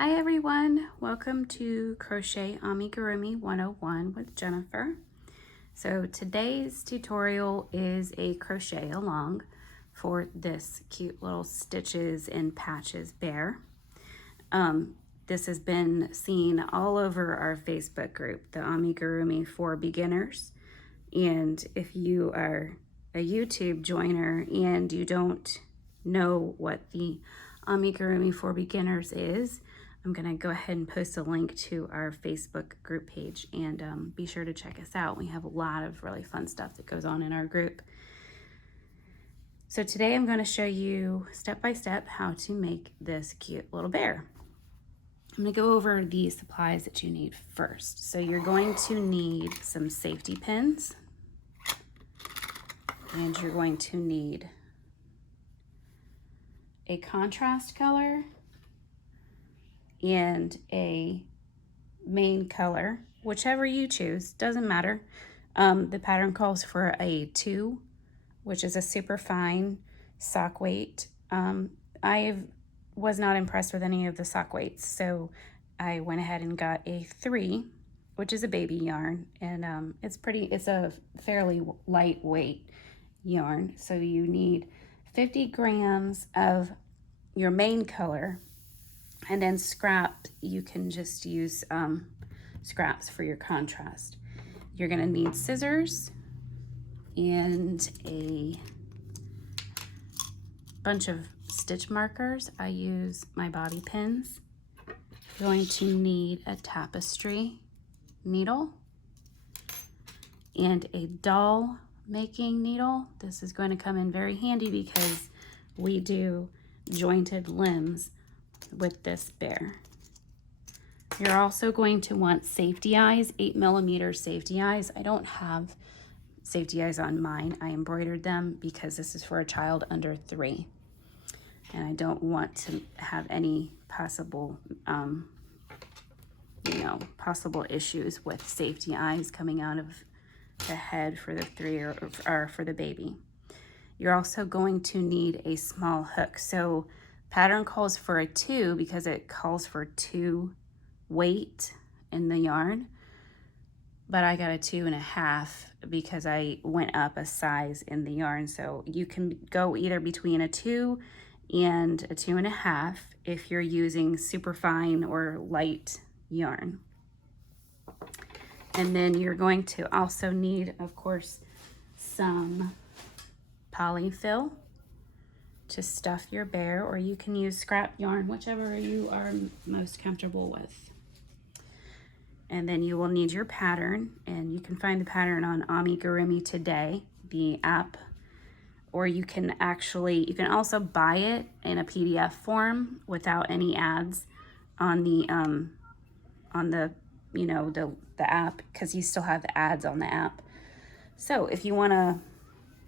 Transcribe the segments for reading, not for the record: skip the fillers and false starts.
Hi everyone, welcome to Crochet Amigurumi 101 with Jennifer. So today's tutorial is a crochet along for this cute little stitches and patches bear. This has been seen all over our Facebook group, the Amigurumi for Beginners. And if you are a YouTube joiner and you don't know what the Amigurumi for Beginners is, I'm gonna go ahead and post a link to our Facebook group page and be sure to check us out. We have a lot of really fun stuff that goes on in our group. So today I'm gonna show you step by step how to make this cute little bear. I'm gonna go over the supplies that you need first. So you're going to need some safety pins, and you're going to need a contrast color and a main color, whichever you choose, doesn't matter. The pattern calls for a 2, which is a super fine sock weight. I was not impressed with any of the sock weights, so I went ahead and got a 3, which is a baby yarn, and it's a fairly lightweight yarn. So you need 50 grams of your main color, and then scrap, you can just use scraps for your contrast. You're gonna need scissors and a bunch of stitch markers. I use my bobby pins. You're going to need a tapestry needle and a doll making needle. This is going to come in very handy because we do jointed limbs with this bear. You're also going to want safety eyes, 8mm safety eyes. I don't have safety eyes on mine. I embroidered them because this is for a child under 3. And I don't want to have any possible, possible issues with safety eyes coming out of the head for the 3 or for the baby. You're also going to need a small hook. So pattern calls for a 2 because it calls for 2 weight in the yarn, but I got a 2.5 because I went up a size in the yarn. So you can go either between a 2 and a 2.5 if you're using super fine or light yarn. And then you're going to also need, of course, some polyfill to stuff your bear, or you can use scrap yarn, whichever you are most comfortable with. And then you will need your pattern, and you can find the pattern on Amigurumi Today, the app, or you can also buy it in a PDF form without any ads on the app, because you still have the ads on the app. So if you want a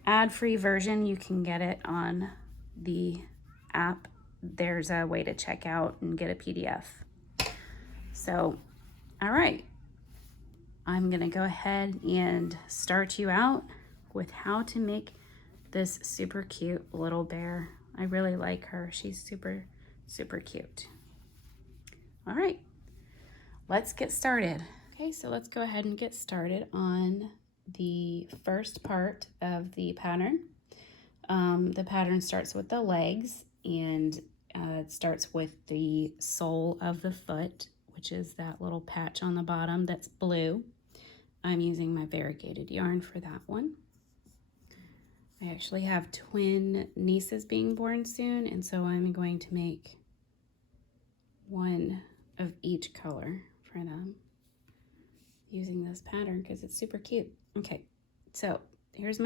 ad-free version, you can get it on the app. There's a way to check out and get a PDF. So, all right, I'm gonna go ahead and start you out with how to make this super cute little bear. I really like her. She's super, super cute. All right, let's get started. Okay, so let's go ahead and get started on the first part of the pattern. The pattern starts with the legs, and it starts with the sole of the foot, which is that little patch on the bottom that's blue. I'm using my variegated yarn for that one. I actually have twin nieces being born soon, and so I'm going to make one of each color for them using this pattern because it's super cute. Okay, so here's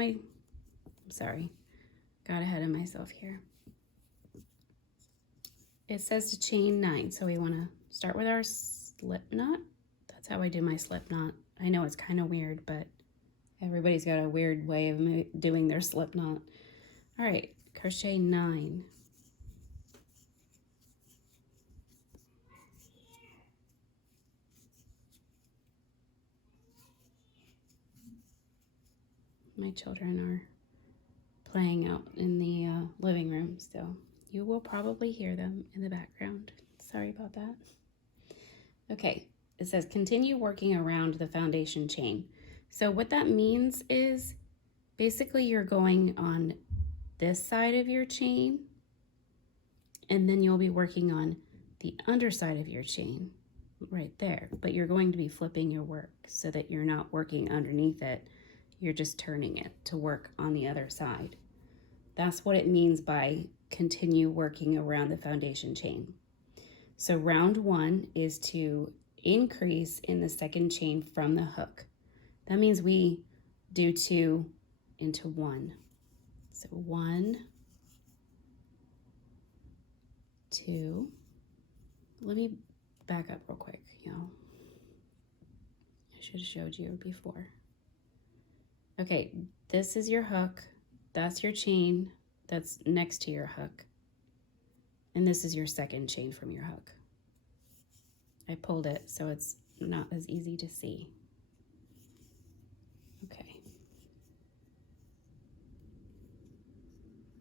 got ahead of myself here. It says to chain 9, so we want to start with our slip knot. That's how I do my slip knot. I know it's kind of weird, but everybody's got a weird way of doing their slip knot. All right, crochet 9. My children are playing out in the living room, so you will probably hear them in the background. Sorry about that. Okay, it says continue working around the foundation chain. So what that means is basically you're going on this side of your chain, and then you'll be working on the underside of your chain right there. But you're going to be flipping your work so that you're not working underneath it. You're just turning it to work on the other side. That's what it means by continue working around the foundation chain. So round 1 is to increase in the second chain from the hook. That means we do 2 into 1. So 1, 2. Let me back up real quick, y'all. I should have showed you before. Okay, this is your hook. That's your chain that's next to your hook. And this is your second chain from your hook. I pulled it so it's not as easy to see. Okay.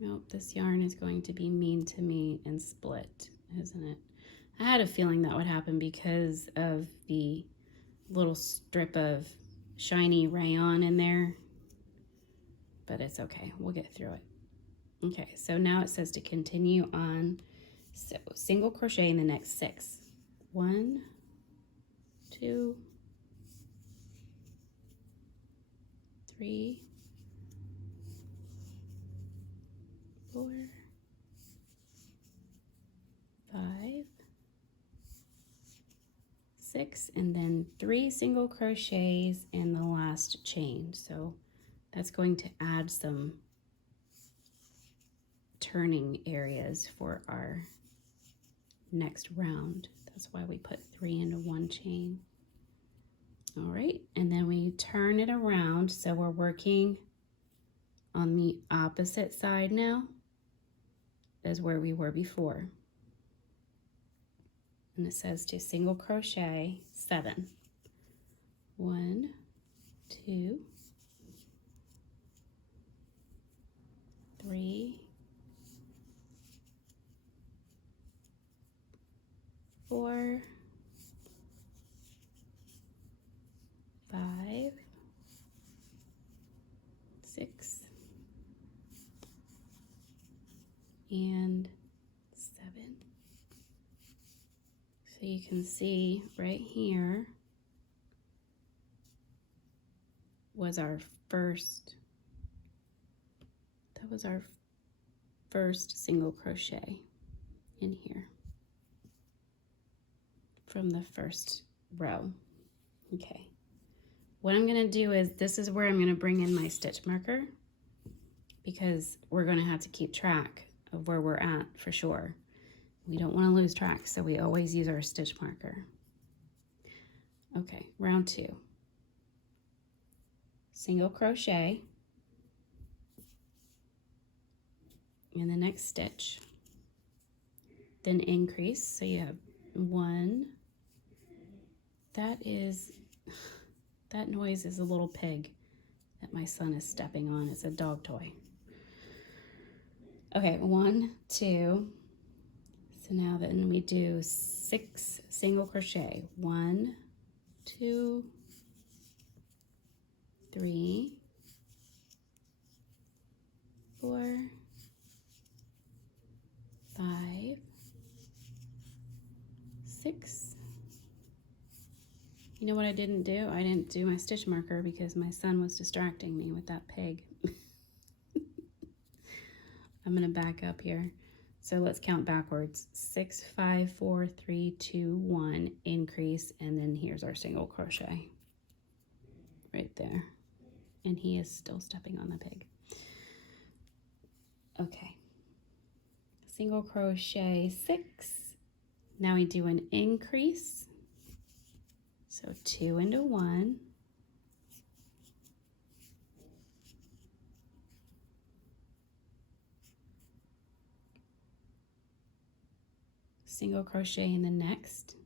Nope, this yarn is going to be mean to me and split, isn't it? I had a feeling that would happen because of the little strip of shiny rayon in there, but it's okay. We'll get through it. Okay, so now it says to continue on. So single crochet in the next 6. 1, 2, 3, 4, 5, 6, and then 3 single crochets in the last chain. So that's going to add some turning areas for our next round. That's why we put 3 into 1 chain. All right, and then we turn it around, so we're working on the opposite side now as where we were before. And it says to single crochet 7. 1, 2, 3, 4, 5, 6, and 7. So you can see right here was our first, that was our first single crochet in here from the first row. Okay. What I'm going to do is, this is where I'm going to bring in my stitch marker, because we're going to have to keep track of where we're at for sure. We don't want to lose track, so we always use our stitch marker. Okay, round 2. Single crochet in the next stitch, then increase, so you have 1. That noise is a little pig that my son is stepping on. It's a dog toy. Okay, 1, 2. So now then we do 6 single crochet. 1, 2, 3, 4, 5, 6. You know what I didn't do? I didn't do my stitch marker because my son was distracting me with that pig. I'm gonna back up here. So let's count backwards. 6, 5, 4, 3, 2, 1, increase, and then here's our single crochet right there. And he is still stepping on the pig. Okay. Single crochet 6. Now we do an increase. So 2 into 1. Single crochet in the next.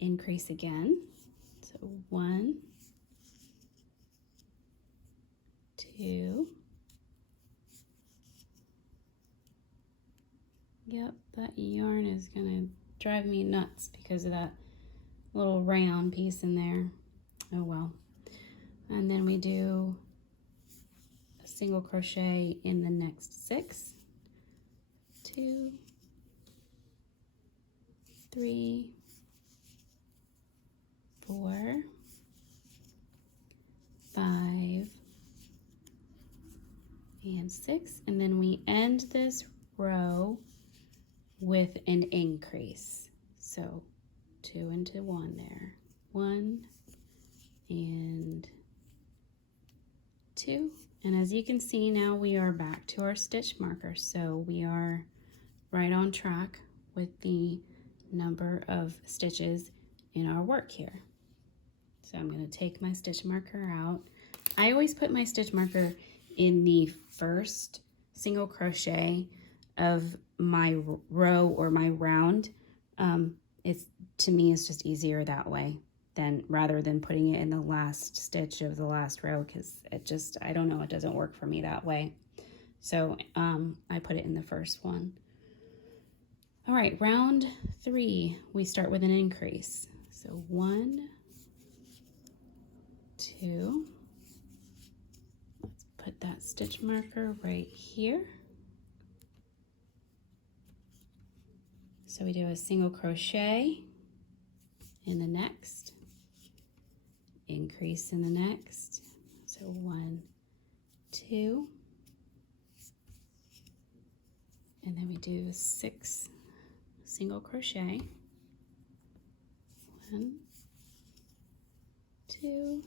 Increase again. So 1, 2, Yep, that yarn is gonna drive me nuts because of that little round piece in there. Oh well. And then we do a single crochet in the next 6. 2, 3, 4, 5, and 6, and then we end this row with an increase. So 2 into 1 there. 1 and 2. And as you can see, now we are back to our stitch marker. So we are right on track with the number of stitches in our work here. So I'm going to take my stitch marker out. I always put my stitch marker in the first single crochet of my row or my round. To me, it's just easier that way rather than putting it in the last stitch of the last row, because I don't know, it doesn't work for me that way. So I put it in the first one. All right, round 3, we start with an increase. So 1, 2, let's put that stitch marker right here. So we do a single crochet in the next, increase in the next. So 1, 2, and then we do 6 single crochet. 1, 2,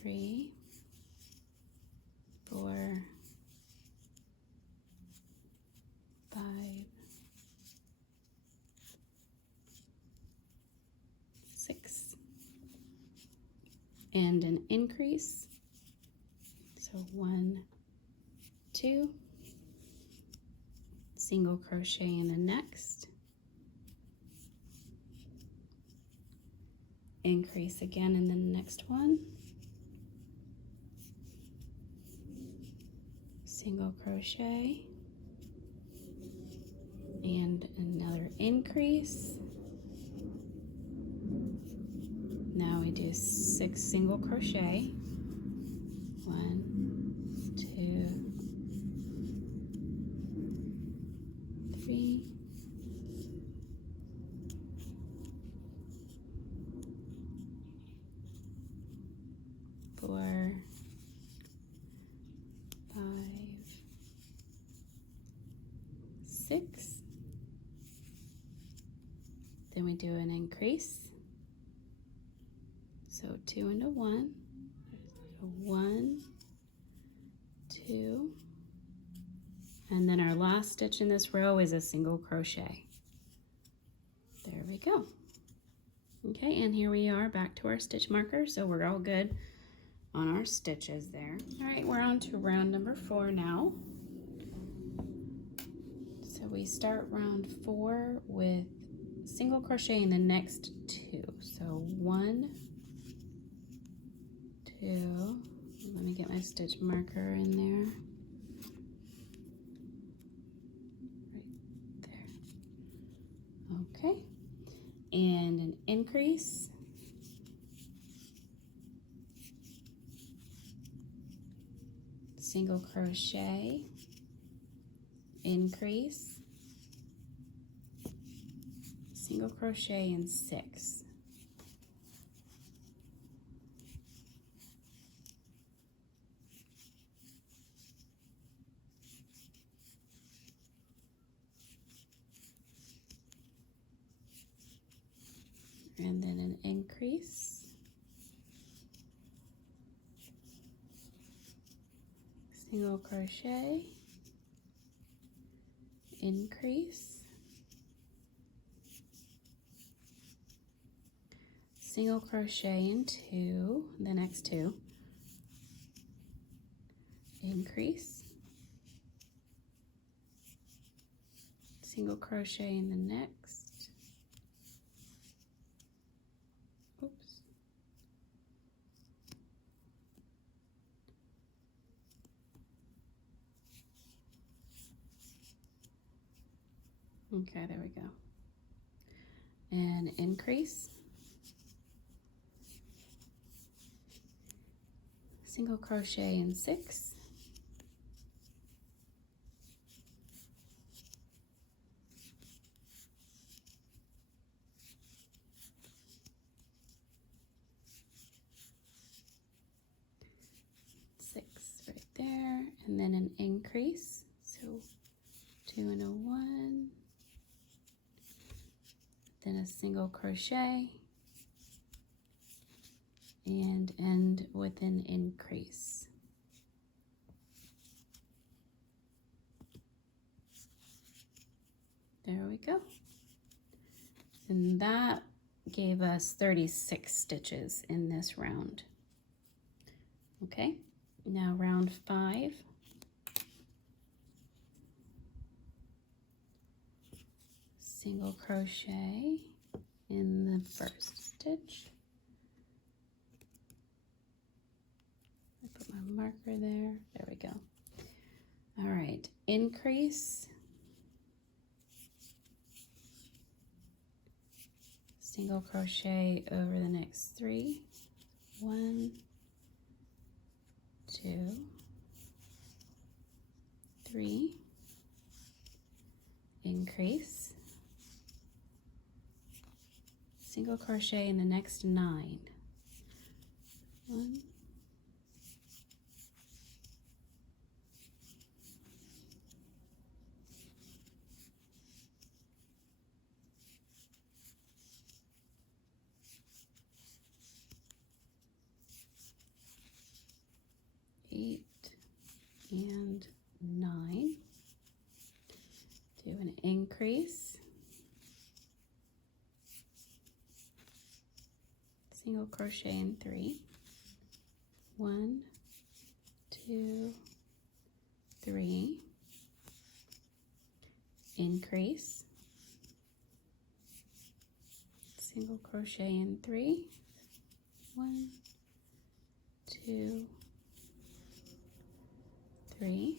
3, 4, 5, 6, and an increase. So 1, 2, single crochet in the next, increase again in the next one, single crochet, and another increase. Now we do 6 single crochet. 1, 2, 3, 4, 5, 6. Then we do an increase. So 2 into 1. 1, 2, and then our last stitch in this row is a single crochet. There we go. Okay, and here we are back to our stitch marker, so we're all good on our stitches there. All right, we're on to round number 4 now. So we start round 4 with single crochet in the next 2. So 1, 2, let me get my stitch marker in there. Right there. Okay, and an increase. Single crochet, increase, single crochet in 6. And then an increase, single crochet, increase, single crochet in 2, the next 2, increase, single crochet in the next, oops, Okay, there we go. And increase. Single crochet in 6. Right there, and then an increase, so 2 and a 1, then a single crochet, and end with an increase. There we go. And that gave us 36 stitches in this round. Okay. Now round 5. Single crochet in the first stitch. I put my marker there. There we go. All right, increase. Single crochet over the next 3. 1, 2, 3, increase, single crochet in the next 9. 1, 8 and 9. Do an increase, single crochet in 3. 1, 2, 3, increase, single crochet in 3. 1, 2, 3,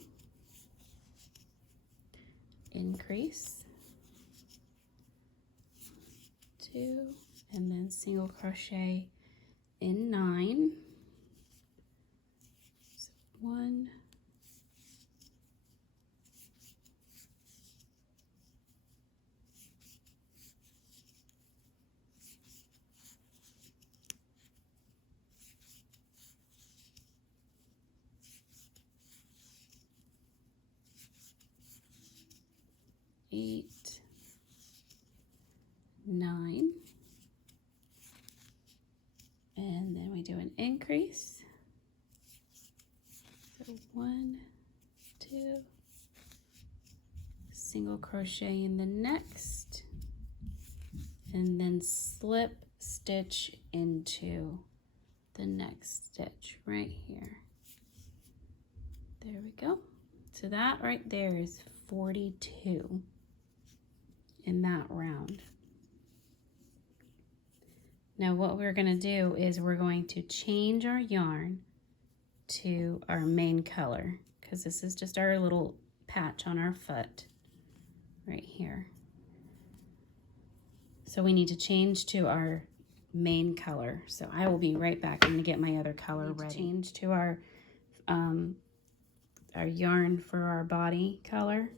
increase, 2, and then single crochet in 9. So 1, 8, 9, and then we do an increase. So 1, 2, single crochet in the next, and then slip stitch into the next stitch right here. There we go. So that right there is 42 in that round. Now what we're going to do is we're going to change our yarn to our main color, because this is just our little patch on our foot right here. So we need to change to our main color. So I will be right back. I'm going to get my other color ready. Change to our yarn for our body color.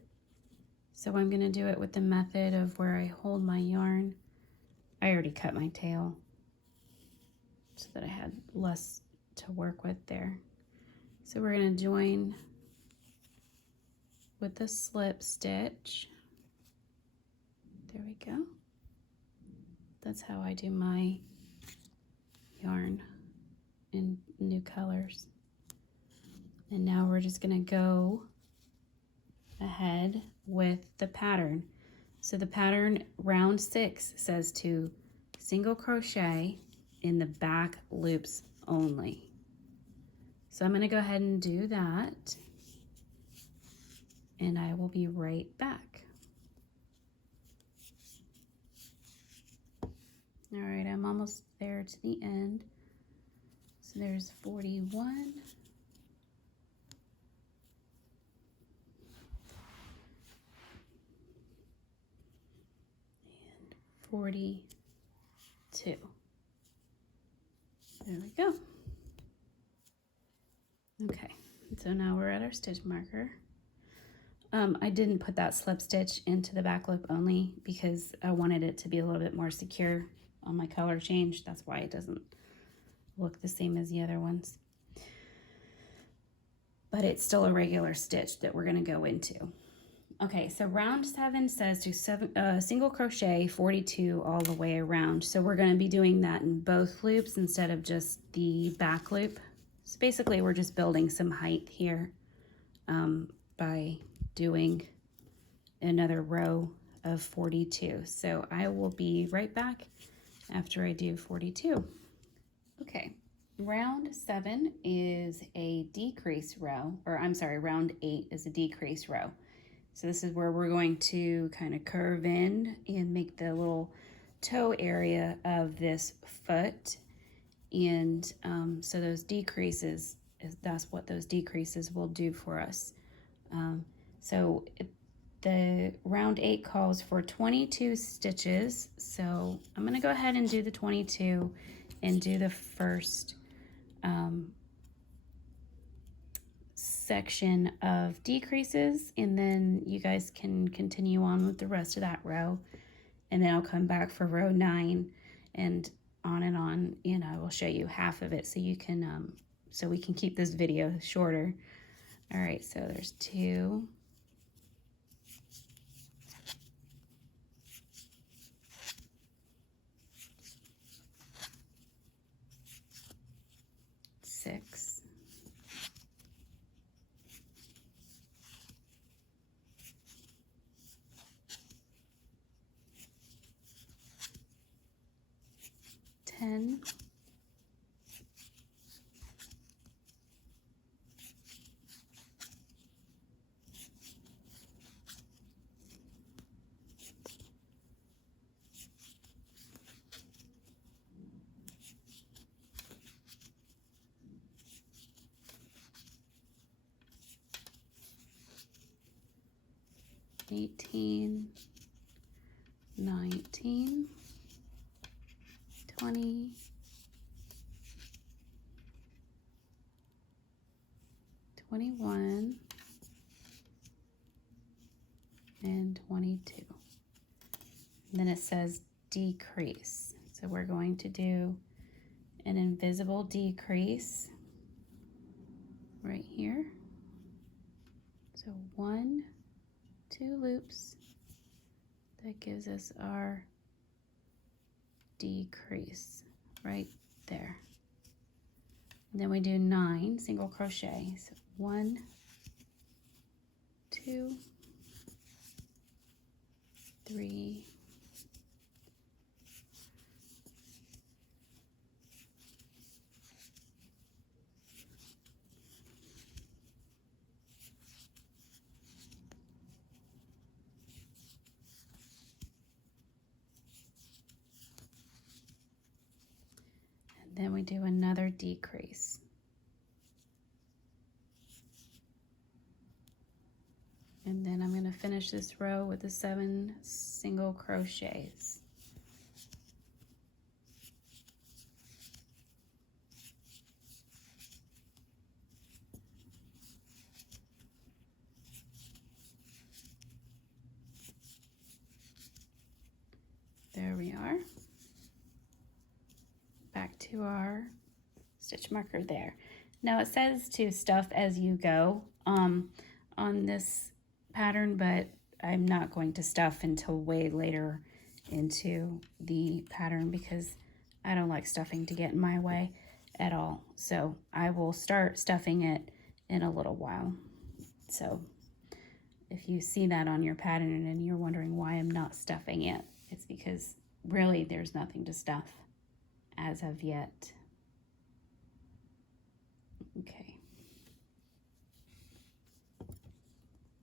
So I'm going to do it with the method of where I hold my yarn. I already cut my tail so that I had less to work with there. So we're going to join with the slip stitch. There we go. That's how I do my yarn in new colors. And now we're just going to go ahead with the pattern. So the pattern round 6 says to single crochet in the back loops only. So I'm going to go ahead and do that, and I will be right back. All right, I'm almost there to the end. So there's 41. 42. There we go. Okay, so now we're at our stitch marker. I didn't put that slip stitch into the back loop only because I wanted it to be a little bit more secure on my color change. That's why it doesn't look the same as the other ones. But it's still a regular stitch that we're going to go into. Okay, so round 7 says to single crochet 42 all the way around. So we're going to be doing that in both loops instead of just the back loop. So basically we're just building some height here by doing another row of 42. So I will be right back after I do 42. Okay, round 7 is a decrease row, or I'm sorry, round 8 is a decrease row. So this is where we're going to kind of curve in and make the little toe area of this foot. And so those decreases, that's what those decreases will do for us. The round 8 calls for 22 stitches. So I'm going to go ahead and do the 22 and do the first section of decreases, and then you guys can continue on with the rest of that row, and then I'll come back for row 9 and on, and I will show you half of it so you can so we can keep this video shorter. All right, so there's 2, 6, 10, 18, 19, 20, 21, and 22. And then it says decrease. So we're going to do an invisible decrease right here. So 1, 2 loops. That gives us our decrease right there. And then we do 9 single crochet. So 1, 2, 3, 4. Then we do another decrease. And then I'm going to finish this row with the 7 single crochets. There we are. Back to our stitch marker there. Now it says to stuff as you go on this pattern, but I'm not going to stuff until way later into the pattern because I don't like stuffing to get in my way at all. So I will start stuffing it in a little while. So if you see that on your pattern and you're wondering why I'm not stuffing it, it's because really there's nothing to stuff as of yet. Okay.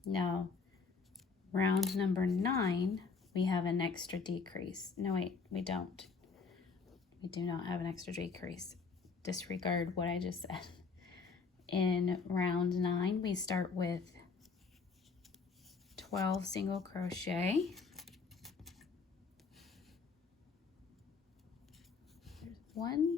Now, round number 9, we have an extra decrease. No, wait, we don't. We do not have an extra decrease. Disregard what I just said. In round 9, we start with 12 single crochet. 1,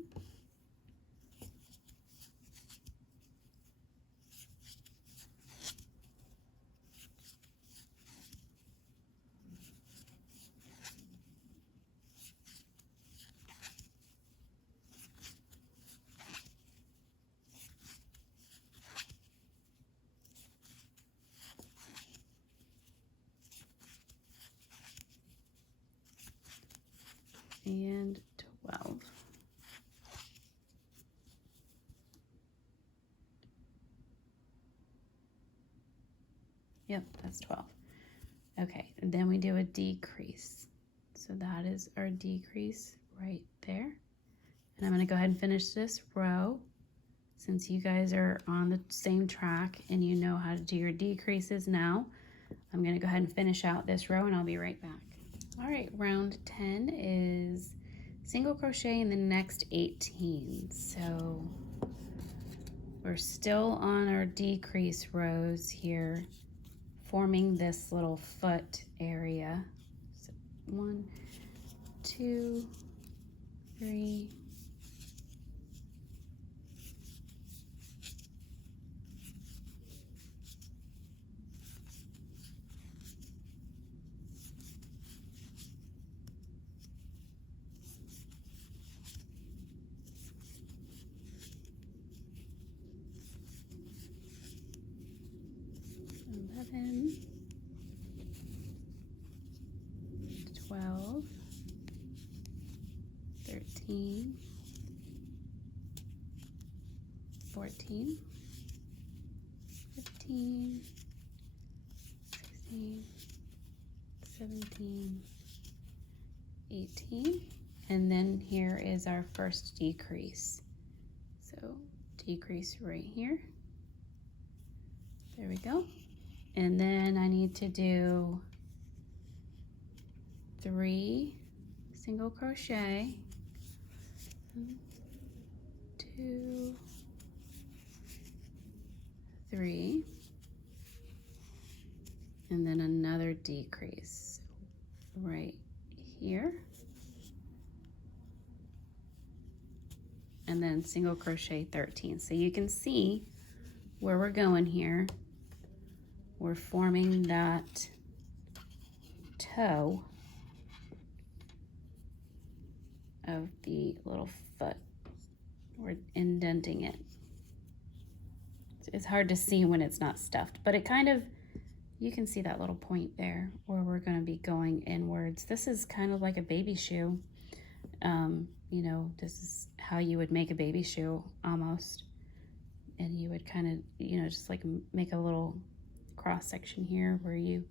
and 12. Yep, that's 12. Okay, and then we do a decrease. So that is our decrease right there. And I'm going to go ahead and finish this row. Since you guys are on the same track and you know how to do your decreases now, I'm going to go ahead and finish out this row and I'll be right back. All right, round 10 is single crochet in the next 18. So we're still on our decrease rows here, forming this little foot area. So 1, 2, 3, 11, 12, 13, 14, 15, 16, 17, 18, and then here is our first decrease. So decrease right here. There we go. And then I need to do 3 single crochet, 1, 2, 3, and then another decrease right here, and then single crochet 13. So you can see where we're going here. We're forming that toe of the little foot. We're indenting it. It's hard to see when it's not stuffed, but it kind of, you can see that little point there where we're going to be going inwards. This is kind of like a baby shoe. You know, this is how you would make a baby shoe almost. And you would kind of, you know, just like make a little cross section here where you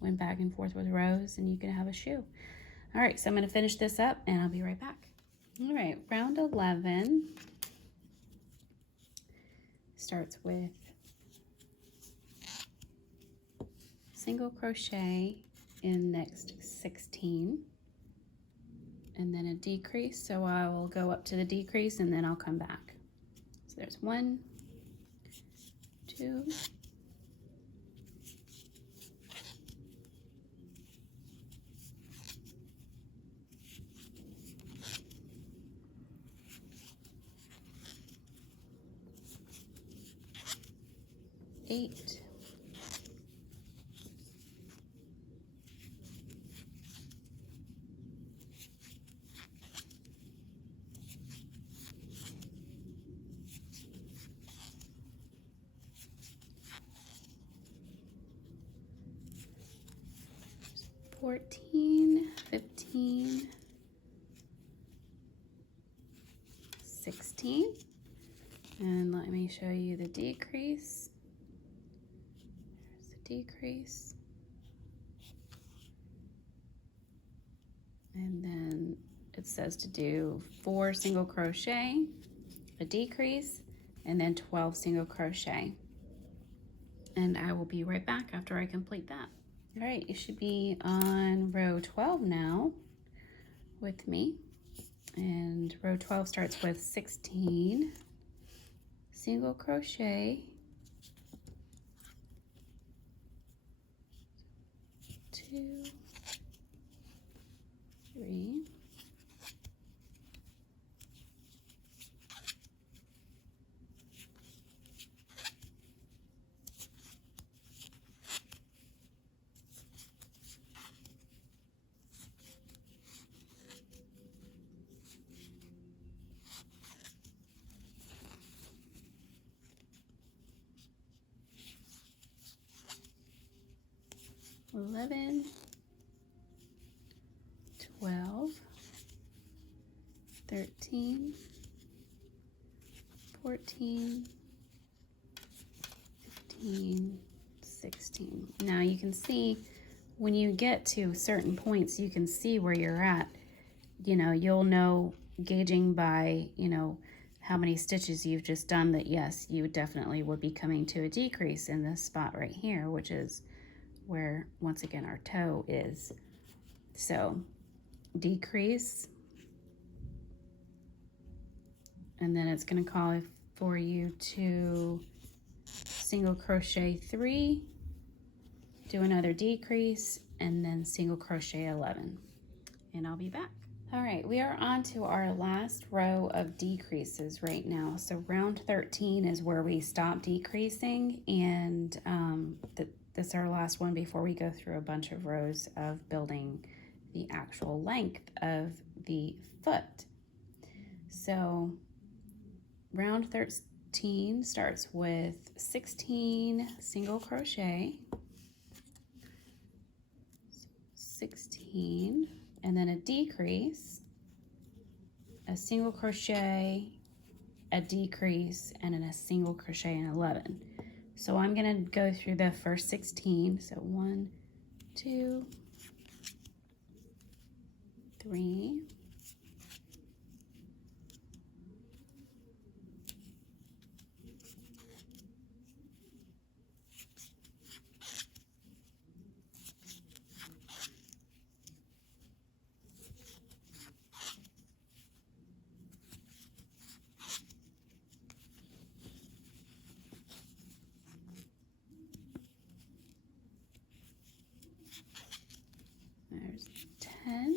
went back and forth with rows and you can have a shoe. All right, so I'm going to finish this up and I'll be right back. All right, round 11 starts with single crochet in next 16 and then a decrease. So I will go up to the decrease and then I'll come back. So there's 1, 2, 8, 14, 15, 16, and let me show you the decrease. There's the decrease, and then it says to do 4 single crochet, a decrease, and then 12 single crochet. And I will be right back after I complete that. All right, you should be on row 12 now with me. And row 12 starts with 16 single crochet, 2, 3, 11, 12, 13, 14, 15, 16. Now you can see when you get to certain points, you can see where you're at. You know, you'll know gauging by, you know, how many stitches you've just done that yes, you definitely would be coming to a decrease in this spot right here, which is where once again our toe is. So decrease, and then it's going to call for you to single crochet 3, do another decrease, and then single crochet 11, and I'll be back. All right, we are on to our last row of decreases right now. So round 13 is where we stop decreasing, and this is our last one before we go through a bunch of rows of building the actual length of the foot. So round 13 starts with 16 single crochet, 16, and then a decrease, a single crochet, a decrease, and then a single crochet in 11. So I'm going to go through the first 16. So 1, 2, 3, 10,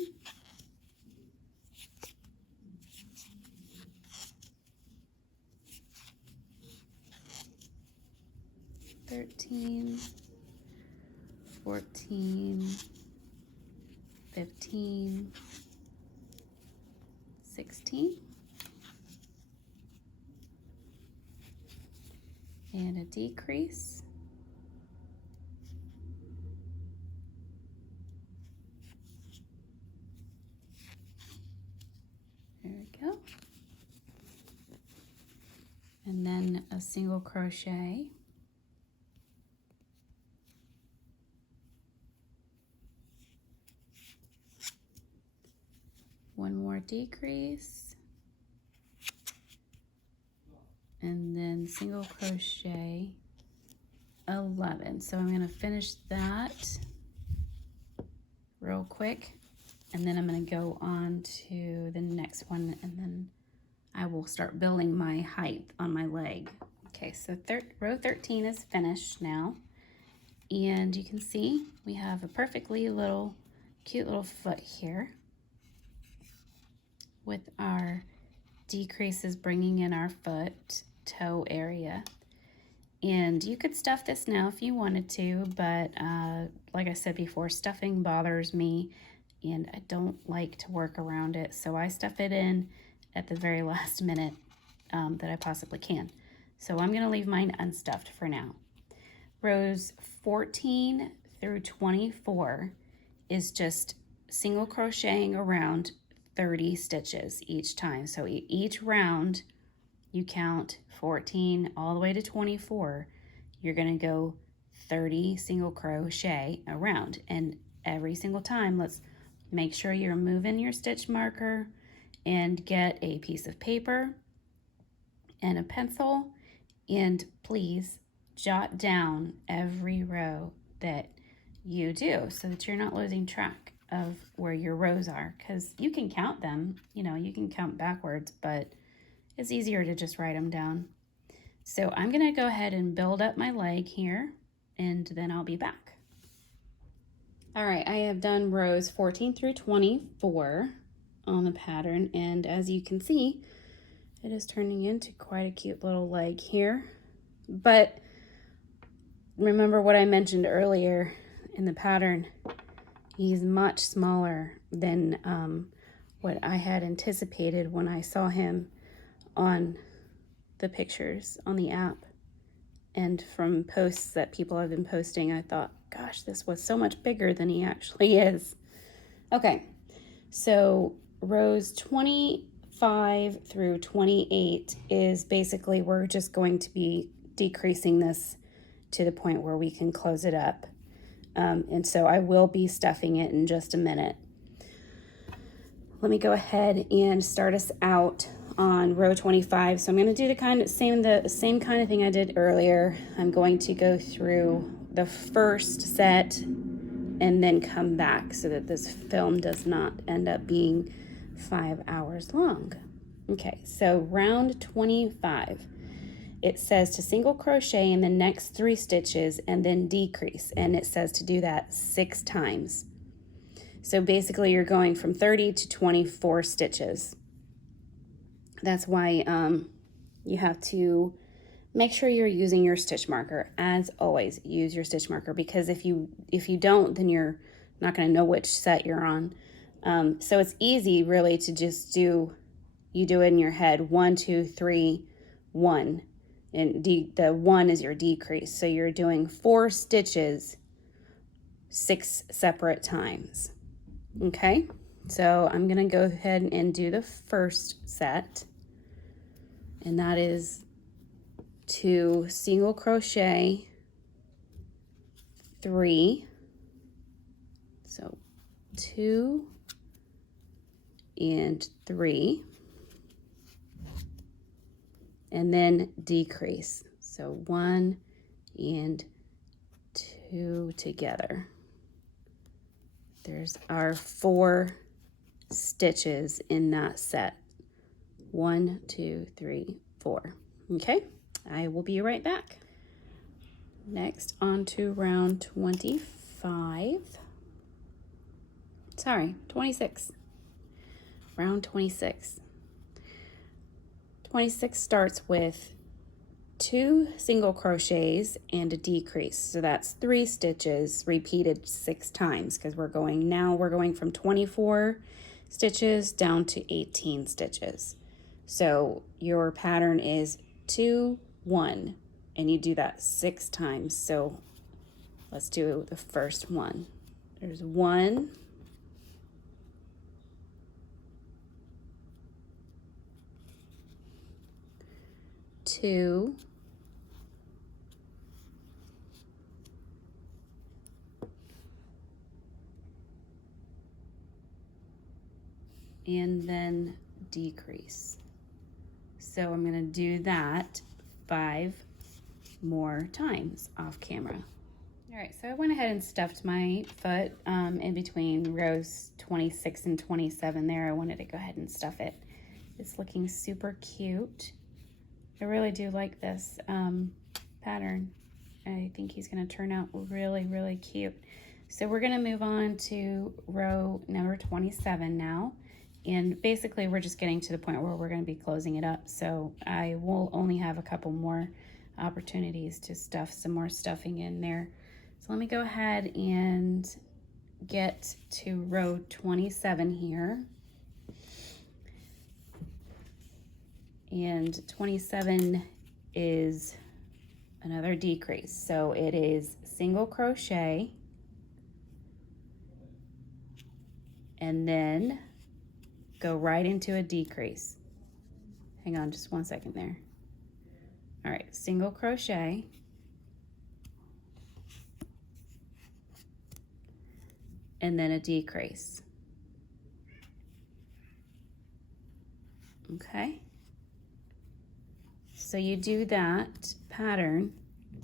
13, 14, 15, 16, and a decrease, there we go, and then a single crochet, one more decrease, and then single crochet 11. So I'm going to finish that real quick, and then I'm going to go on to the next one, and then I will start building my height on my leg. Okay, so row 13 is finished now, and you can see we have a perfectly cute little foot here with our decreases bringing in our foot toe area. And you could stuff this now if you wanted to, but like I said before, stuffing bothers me and I don't like to work around it, so I stuff it in at the very last minute that I possibly can. So I'm going to leave mine unstuffed for now. Rows 14 through 24 is just single crocheting around 30 stitches each time. So each round you count 14 all the way to 24. You're going to go 30 single crochet around, and every single time let's make sure you're moving your stitch marker and get a piece of paper and a pencil, and please jot down every row that you do so that you're not losing track of where your rows are, because you can count them, you know, you can count backwards, but it's easier to just write them down. So I'm going to go ahead and build up my leg here, and then I'll be back. All right, I have done rows 14 through 24 on the pattern, and as you can see, it is turning into quite a cute little leg here. But remember what I mentioned earlier in the pattern, he's much smaller than what I had anticipated when I saw him on the pictures on the app. And from posts that people have been posting, I thought Gosh, this was so much bigger than he actually is. Okay, so rows 25 through 28 is basically, we're just going to be decreasing this to the point where we can close it up. And so I will be stuffing it in just a minute. Let me go ahead and start us out on row 25. So I'm going to do the same kind of thing I did earlier. I'm going to go through the first set and then come back so that this film does not end up being 5 hours long. Okay, so round 25. It says to single crochet in the next 3 stitches and then decrease, and it says to do that 6 times. So basically you're going from 30 to 24 stitches. That's why you have to make sure you're using your stitch marker. As always, use your stitch marker, because if you don't, then you're not going to know which set you're on. So it's easy really to just do it in your head, 1, 2, 3, 1. And the 1 is your decrease. So you're doing 4 stitches 6 separate times. Okay, so I'm gonna go ahead and do the first set, and that is to single crochet 3. So 2 and 3. And then decrease. So 1 and 2 together. There's our 4 stitches in that set. 1, 2, 3, 4. Okay, I will be right back. Next, on to round 25. Sorry, 26. Round 26. 26 starts with 2 single crochets and a decrease. So that's 3 stitches repeated 6 times, because we're going from 24 stitches down to 18 stitches. So your pattern is 2, 1, and you do that 6 times. So let's do the first one. There's 1, 2, and then decrease. So I'm going to do that 5 more times off camera. All right, so I went ahead and stuffed my foot in between rows 26 and 27 there. I wanted to go ahead and stuff it. It's looking super cute. I really do like this pattern. I think he's going to turn out really, really cute. So we're going to move on to row number 27 now. And basically we're just getting to the point where we're going to be closing it up. So I will only have a couple more opportunities to stuff some more stuffing in there. So let me go ahead and get to row 27 here. And 27 is another decrease. So it is single crochet and then go right into a decrease. Hang on just 1 second there. All right, single crochet and then a decrease. Okay. So you do that pattern,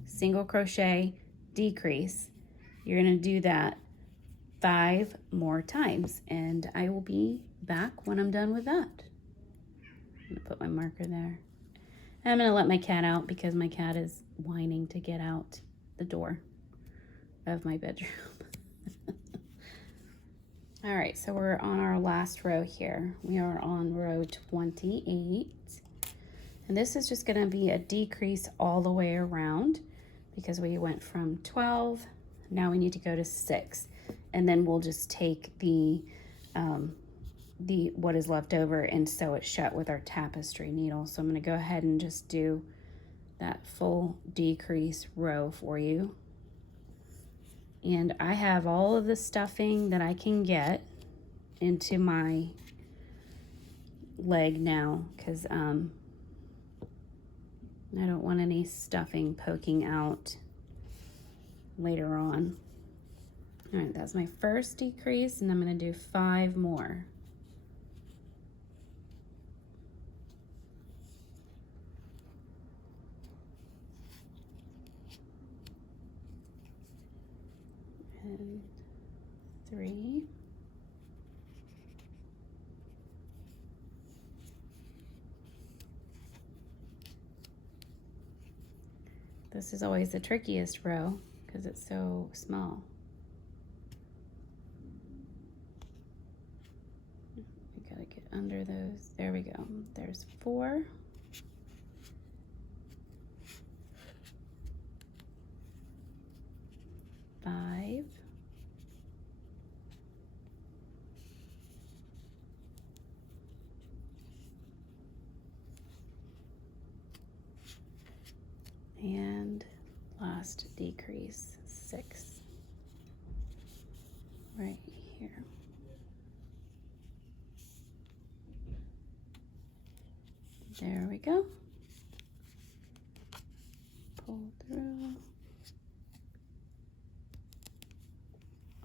single crochet, decrease. You're going to do that 5 more times, and I will be back when I'm done with that. I'm going to put my marker there. I'm going to let my cat out because my cat is whining to get out the door of my bedroom. All right, so we're on our last row here. We are on row 28. And this is just going to be a decrease all the way around because we went from 12, now we need to go to 6. And then we'll just take the what is left over and sew it shut with our tapestry needle. So I'm going to go ahead and just do that full decrease row for you. And I have all of the stuffing that I can get into my leg now, because I don't want any stuffing poking out later on. All right, that's my first decrease, and I'm going to do 5 more. And 3. This is always the trickiest row because it's so small. We gotta get under those. There we go. There's 4. Five. And last decrease, 6. Right here. There we go. Pull through.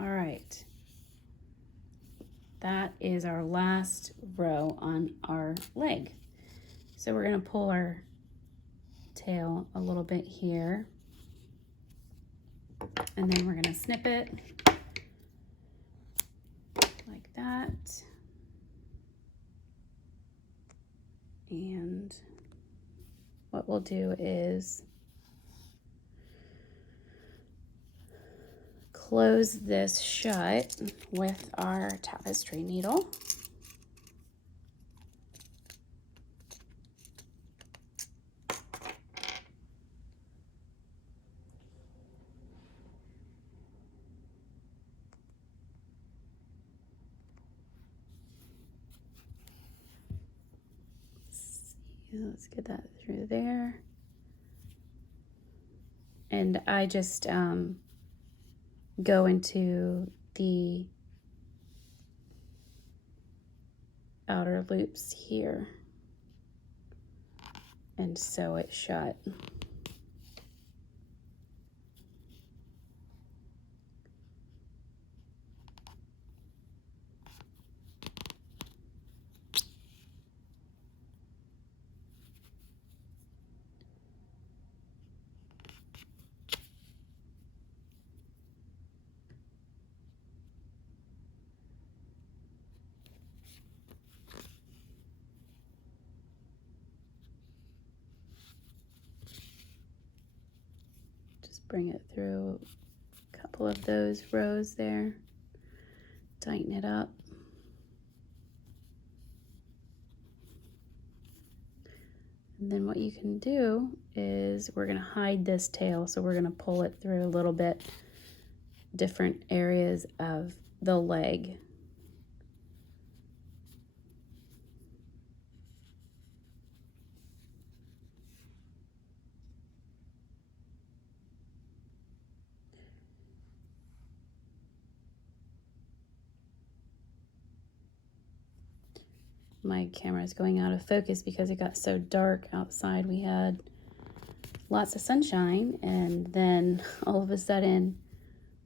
All right. That is our last row on our leg. So we're going to pull our tail a little bit here, and then we're going to snip it like that. And what we'll do is close this shut with our tapestry needle. Let's get that through there. And I just go into the outer loops here and sew it shut. Bring it through a couple of those rows there, tighten it up. And then what you can do is we're going to hide this tail, so we're going to pull it through a little bit different areas of the leg. My camera is going out of focus because it got so dark outside. We had lots of sunshine, and then all of a sudden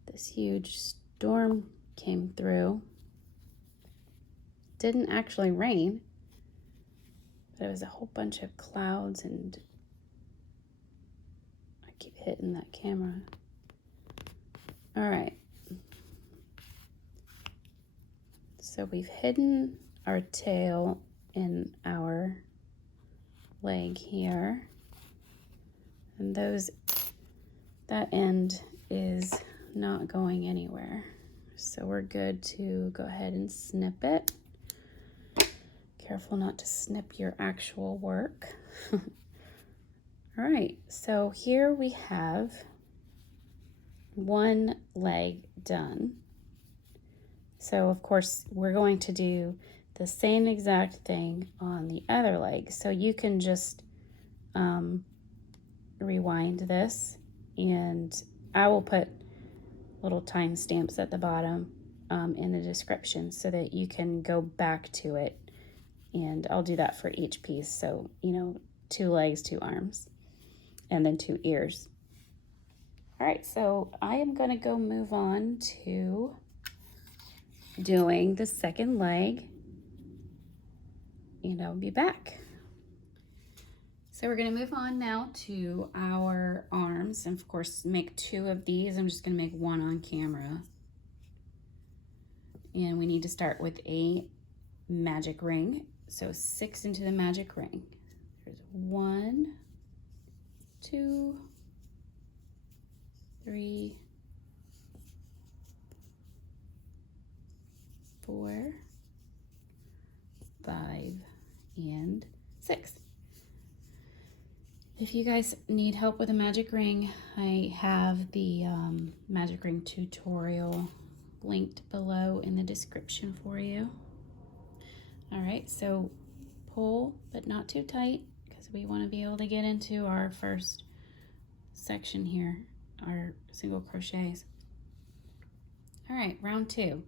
this huge storm came through. Didn't actually rain, but it was a whole bunch of clouds, and I keep hitting that camera. All right, so we've hidden our tail in our leg here, and that end is not going anywhere, so we're good to go ahead and snip it. Careful not to snip your actual work. All right, so here we have one leg done. So of course we're going to do the same exact thing on the other leg. So you can just rewind this, and I will put little timestamps at the bottom in the description so that you can go back to it. And I'll do that for each piece. So, you know, 2 legs, 2 arms, and then 2 ears. All right, so I am gonna go move on to doing the second leg, and I'll be back. So we're gonna move on now to our arms, and of course make 2 of these. I'm just gonna make 1 on camera. And we need to start with a magic ring. So 6 into the magic ring. There's 1, 2, 3, 4, 5, and 6. If you guys need help with a magic ring, I have the magic ring tutorial linked below in the description for you. All right, so pull, but not too tight, because we want to be able to get into our first section here, our single crochets. All right, round 2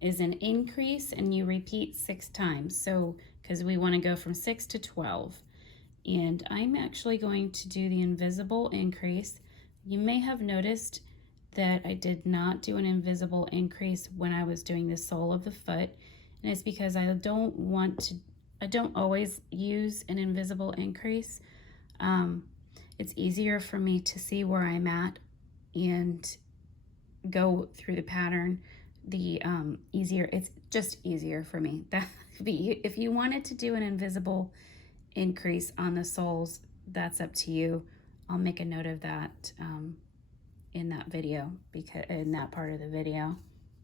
is an increase, and you repeat 6 times. So, because we want to go from 6 to 12. And I'm actually going to do the invisible increase. You may have noticed that I did not do an invisible increase when I was doing the sole of the foot. And it's because I don't always use an invisible increase. It's easier for me to see where I'm at and go through the pattern. It's just easier for me. If you wanted to do an invisible increase on the soles, that's up to you. I'll make a note of that in that video, because in that part of the video.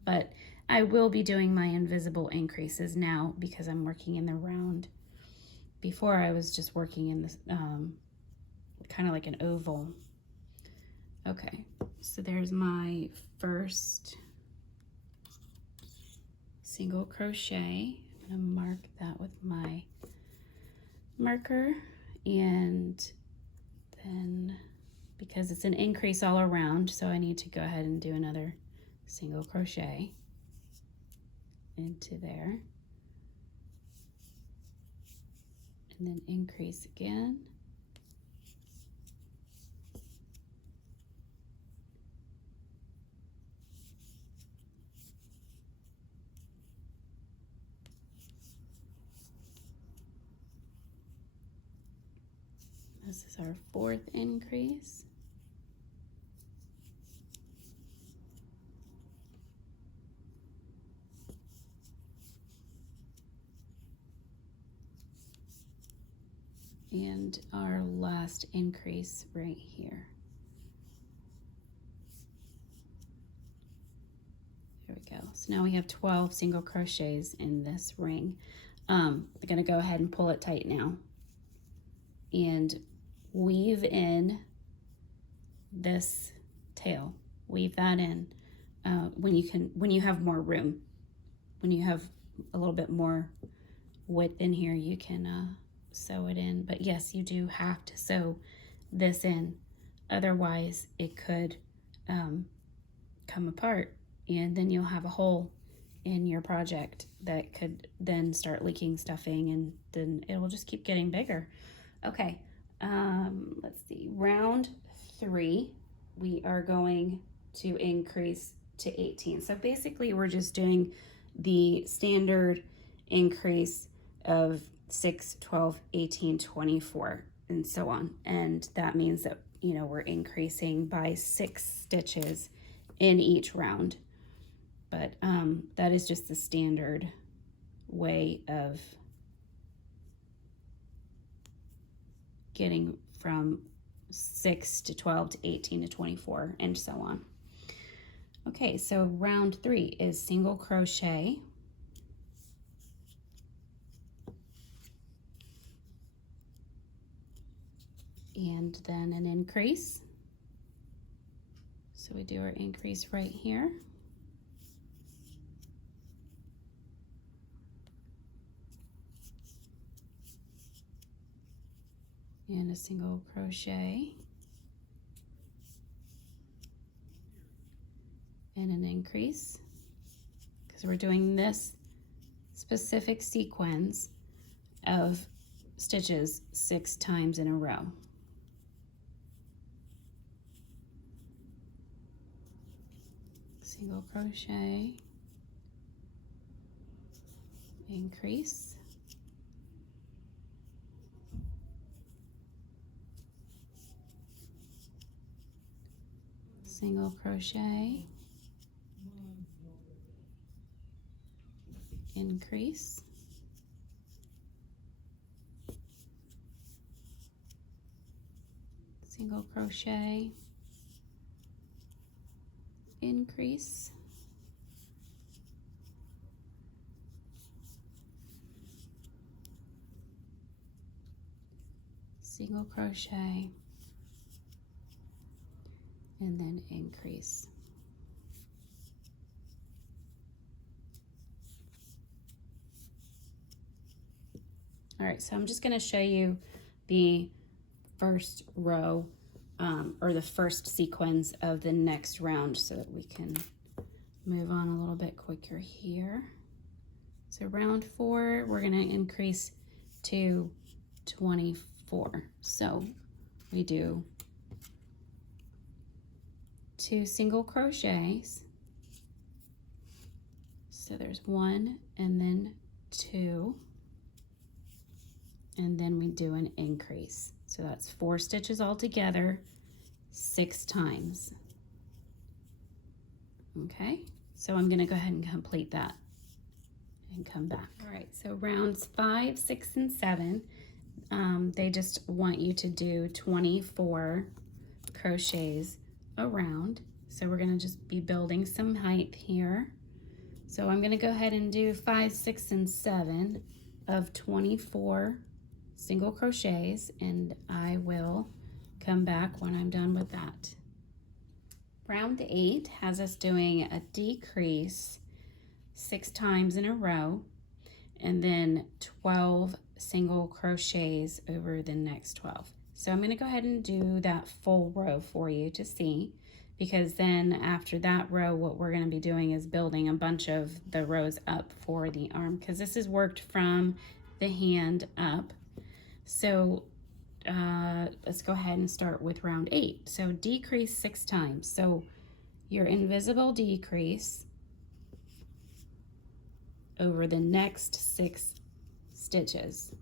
But I will be doing my invisible increases now because I'm working in the round. Before I was just working in this kind of like an oval. Okay, so there's my first single crochet. I'm gonna mark that with my marker, and then because it's an increase all around, so I need to go ahead and do another single crochet into there, and then increase again, this is our 4th increase. And our last increase right here. There we go. So now we have 12 single crochets in this ring. I'm gonna go ahead and pull it tight now and weave in this tail. Weave that in when you have more room. When you have a little bit more width in here, you can sew it in. But yes, you do have to sew this in, otherwise it could come apart, and then you'll have a hole in your project that could then start leaking stuffing, and then it will just keep getting bigger. Okay, let's see, round 3 we are going to increase to 18. So basically we're just doing the standard increase of 6, 12, 18, 24, and so on. And that means that, you know, we're increasing by 6 stitches in each round. But that is just the standard way of getting from 6 to 12 to 18 to 24 and so on. Okay, so round 3 is single crochet. And then an increase. So we do our increase right here. And a single crochet. and an increase, because we're doing this specific sequence of stitches 6 times in a row. Single crochet, increase, single crochet, increase, single crochet, increase, single crochet, and then increase. All right, so I'm just going to show you the first row or the first sequence of the next round so that we can move on a little bit quicker here. So round 4, we're going to increase to 24. So we do 2 single crochets. So there's 1 and then 2. And then we do an increase. So that's 4 stitches all together, 6 times. Okay, so I'm gonna go ahead and complete that and come back. All right, so rounds 5, 6, and 7, they just want you to do 24 crochets around. So we're gonna just be building some height here. So I'm gonna go ahead and do 5, 6, and 7 of 24 single crochets, and I will come back when I'm done with that. Round 8 has us doing a decrease 6 times in a row, and then 12 single crochets over the next 12. So I'm going to go ahead and do that full row for you to see, because then after that row, what we're going to be doing is building a bunch of the rows up for the arm, because this is worked from the hand up. So let's go ahead and start with round 8. So decrease 6 times. So your invisible decrease over the next 6 stitches.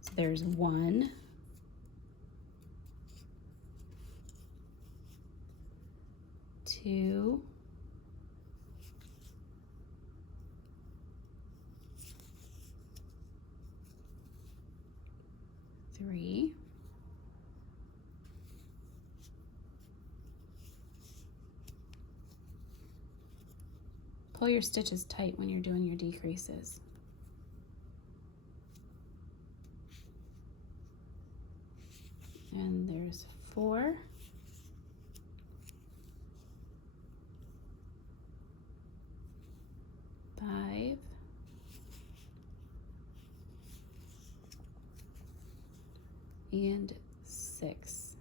So there's 1, 2, 3, 'Pull your stitches tight when you're doing your decreases. And there's 4, 5, and 6.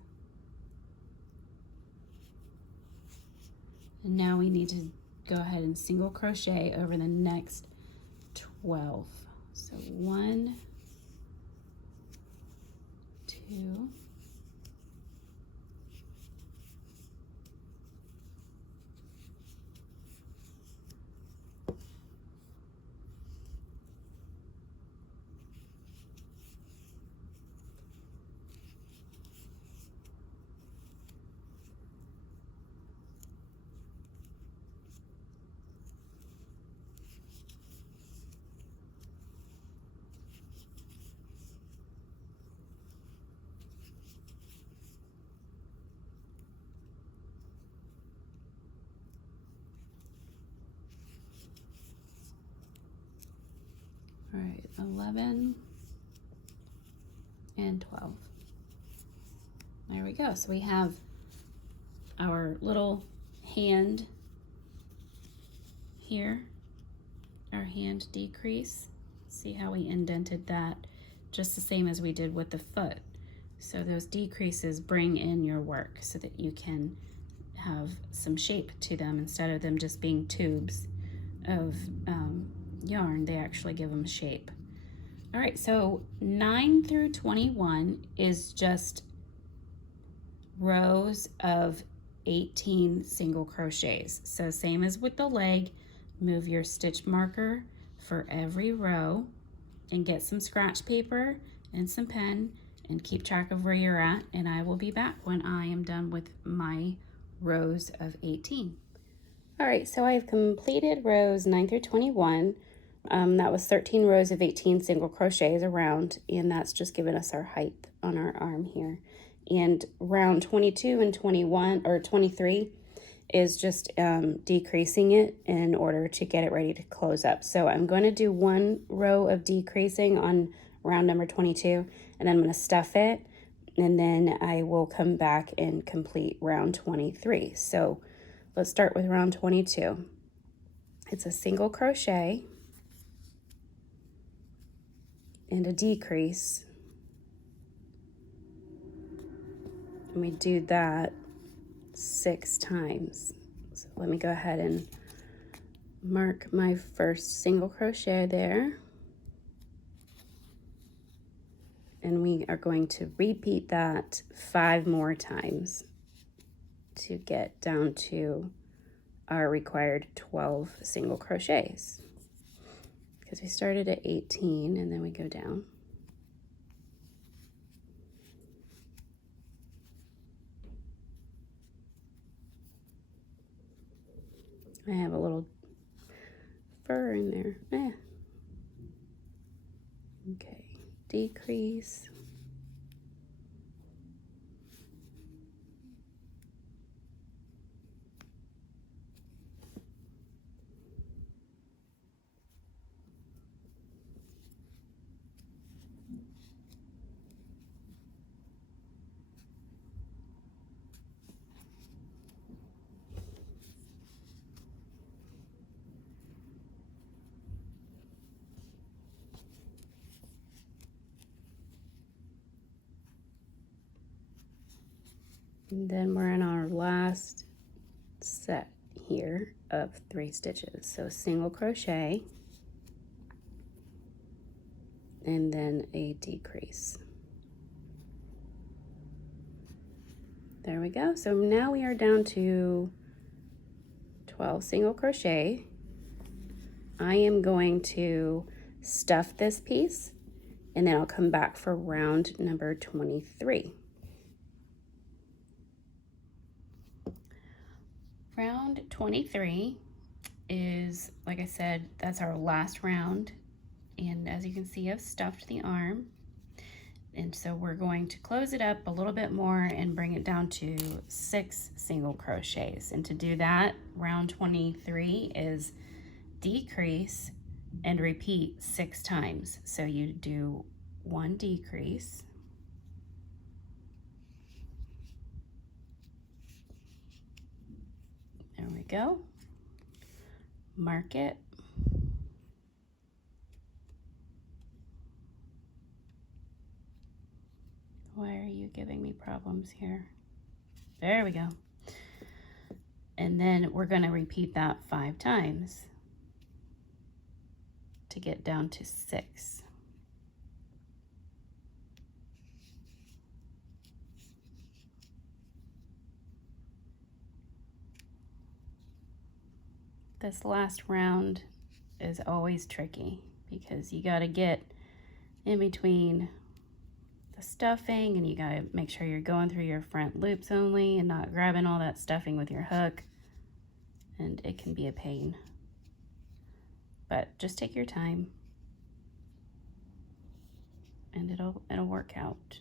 And now we need to go ahead and single crochet over the next 12. So 1, 2, 11, and 12. There we go. So we have our little hand here, our hand decrease. See how we indented that just the same as we did with the foot. So those decreases bring in your work so that you can have some shape to them instead of them just being tubes of yarn. They actually give them shape. All right, so 9 through 21 is just rows of 18 single crochets. So same as with the leg, move your stitch marker for every row and get some scratch paper and some pen and keep track of where you're at, and I will be back when I am done with my rows of 18. All right, so I've completed rows 9 through 21. That was 13 rows of 18 single crochets around, and that's just giving us our height on our arm here. And round 22 and 21 or 23 is just decreasing it in order to get it ready to close up. So I'm going to do one row of decreasing on round number 22, and then I'm going to stuff it, and then I will come back and complete round 23. So let's start with round 22. It's a single crochet and a decrease, and we do that 6 times. So let me go ahead and mark my first single crochet there, and we are going to repeat that 5 more times to get down to our required 12 single crochets, because we started at 18 and then we go down. I have a little fur in there. Okay, decrease. And then we're in our last set here of 3 stitches. So single crochet and then a decrease. There we go. So now we are down to 12 single crochet. I am going to stuff this piece, and then I'll come back for round number 23. Round 23 is, like I said, that's our last round, and as you can see, I've stuffed the arm, and so we're going to close it up a little bit more and bring it down to 6 single crochets. And to do that, round 23 is decrease and repeat 6 times. So you do 1 decrease, there we go, mark it, why are you giving me problems here? There we go. And then we're going to repeat that 5 times to get down to 6. This last round is always tricky because you got to get in between the stuffing, and you got to make sure you're going through your front loops only and not grabbing all that stuffing with your hook, and it can be a pain. But just take your time and it'll work out.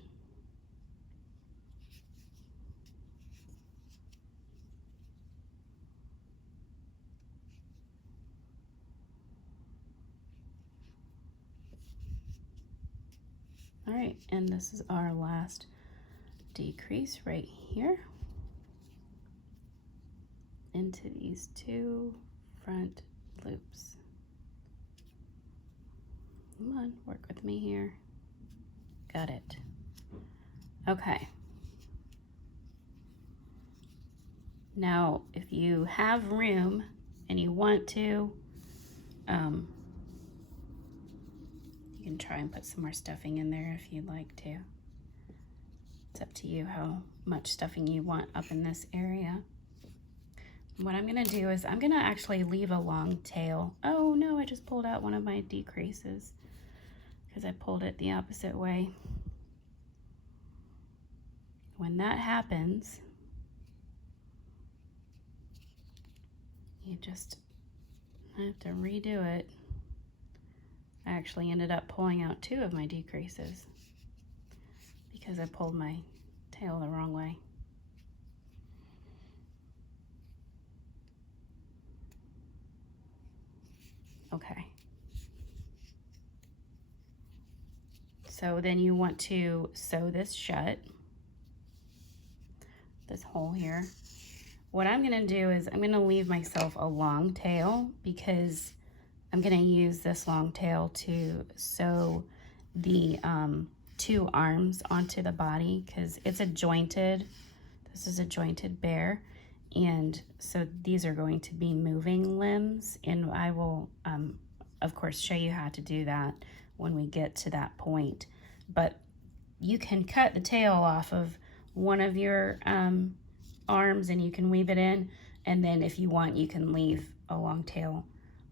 All right, and this is our last decrease right here into these 2 front loops. Come on, work with me here. Got it. Okay. Now, if you have room and you want to, you can try and put some more stuffing in there if you'd like to. It's up to you how much stuffing you want up in this area. What I'm gonna do is I'm gonna actually leave a long tail. Oh no, I just pulled out one of my decreases because I pulled it the opposite way. When that happens, you just have to redo it. I actually ended up pulling out 2 of my decreases because I pulled my tail the wrong way. Okay. So then you want to sew this shut, this hole here. What I'm gonna do is I'm gonna leave myself a long tail because I'm gonna use this long tail to sew the 2 arms onto the body because it's a jointed, this is a jointed bear. And so these are going to be moving limbs, and I will, of course, show you how to do that when we get to that point. But you can cut the tail off of one of your arms and you can weave it in, and then if you want, you can leave a long tail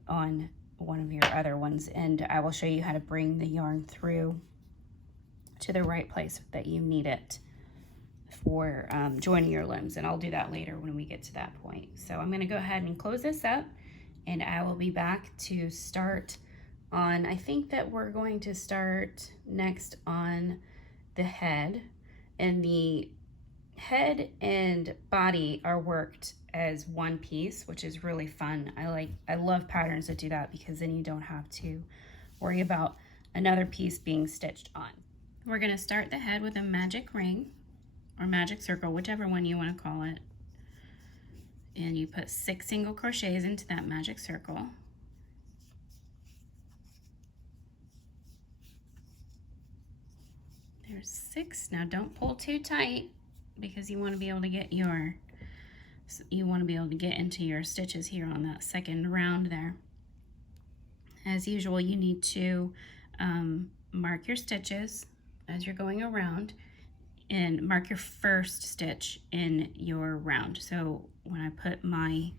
on one of your other ones, and I will show you how to bring the yarn through to the right place that you need it for joining your limbs, and I'll do that later when we get to that point. So I'm going to go ahead and close this up, and I will be back to start on, I think that we're going to start next on the head, and the head and body are worked as one piece, which is really fun. I love patterns that do that because then you don't have to worry about another piece being stitched on. We're going to start the head with a magic ring or magic circle, whichever one you want to call it. And you put 6 single crochets into that magic circle. There's 6. Now don't pull too tight because you want to be able to get into your stitches here on that second round there. As usual, you need to mark your stitches as you're going around and mark your first stitch in your round. So when I put my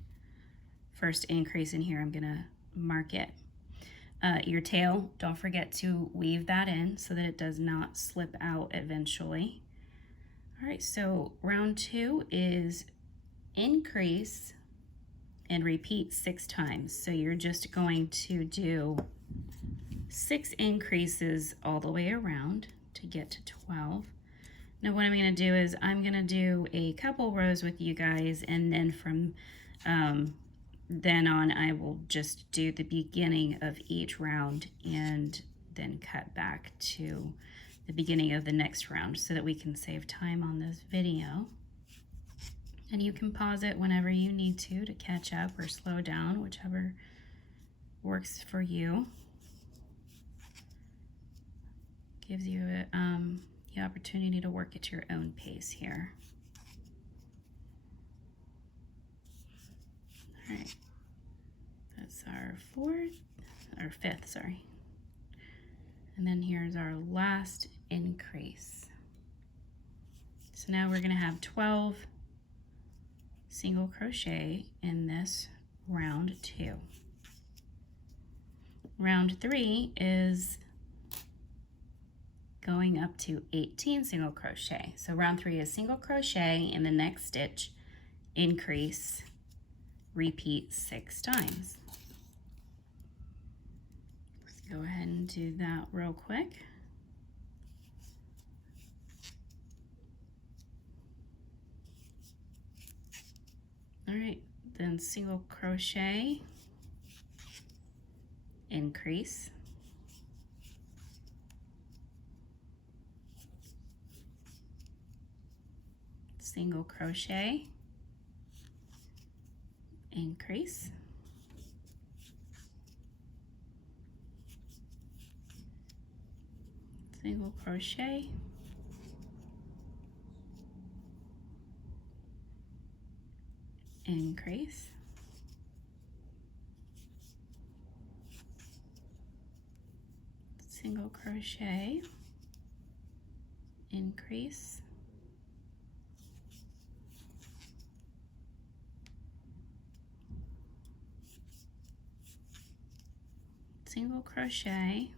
first increase in here, I'm gonna mark it. Your tail, don't forget to weave that in so that it does not slip out eventually. All right, so round 2 is increase and repeat 6 times. So you're just going to do 6 increases all the way around to get to 12. Now what I'm going to do is I'm going to do a couple rows with you guys, and then from then on I will just do the beginning of each round and then cut back to the beginning of the next round so that we can save time on this video. And you can pause it whenever you need to catch up or slow down, whichever works for you. Gives you the opportunity to work at your own pace here. All right, that's our 5th, sorry. And then here's our last increase. So now we're gonna have 12 single crochet in this round 2. Round 3 is going up to 18 single crochet. So round 3 is single crochet in the next stitch, increase, repeat 6 times. Let's go ahead and do that real quick. All right, then single crochet, increase, single crochet, increase, single crochet, increase, single crochet, increase, single crochet,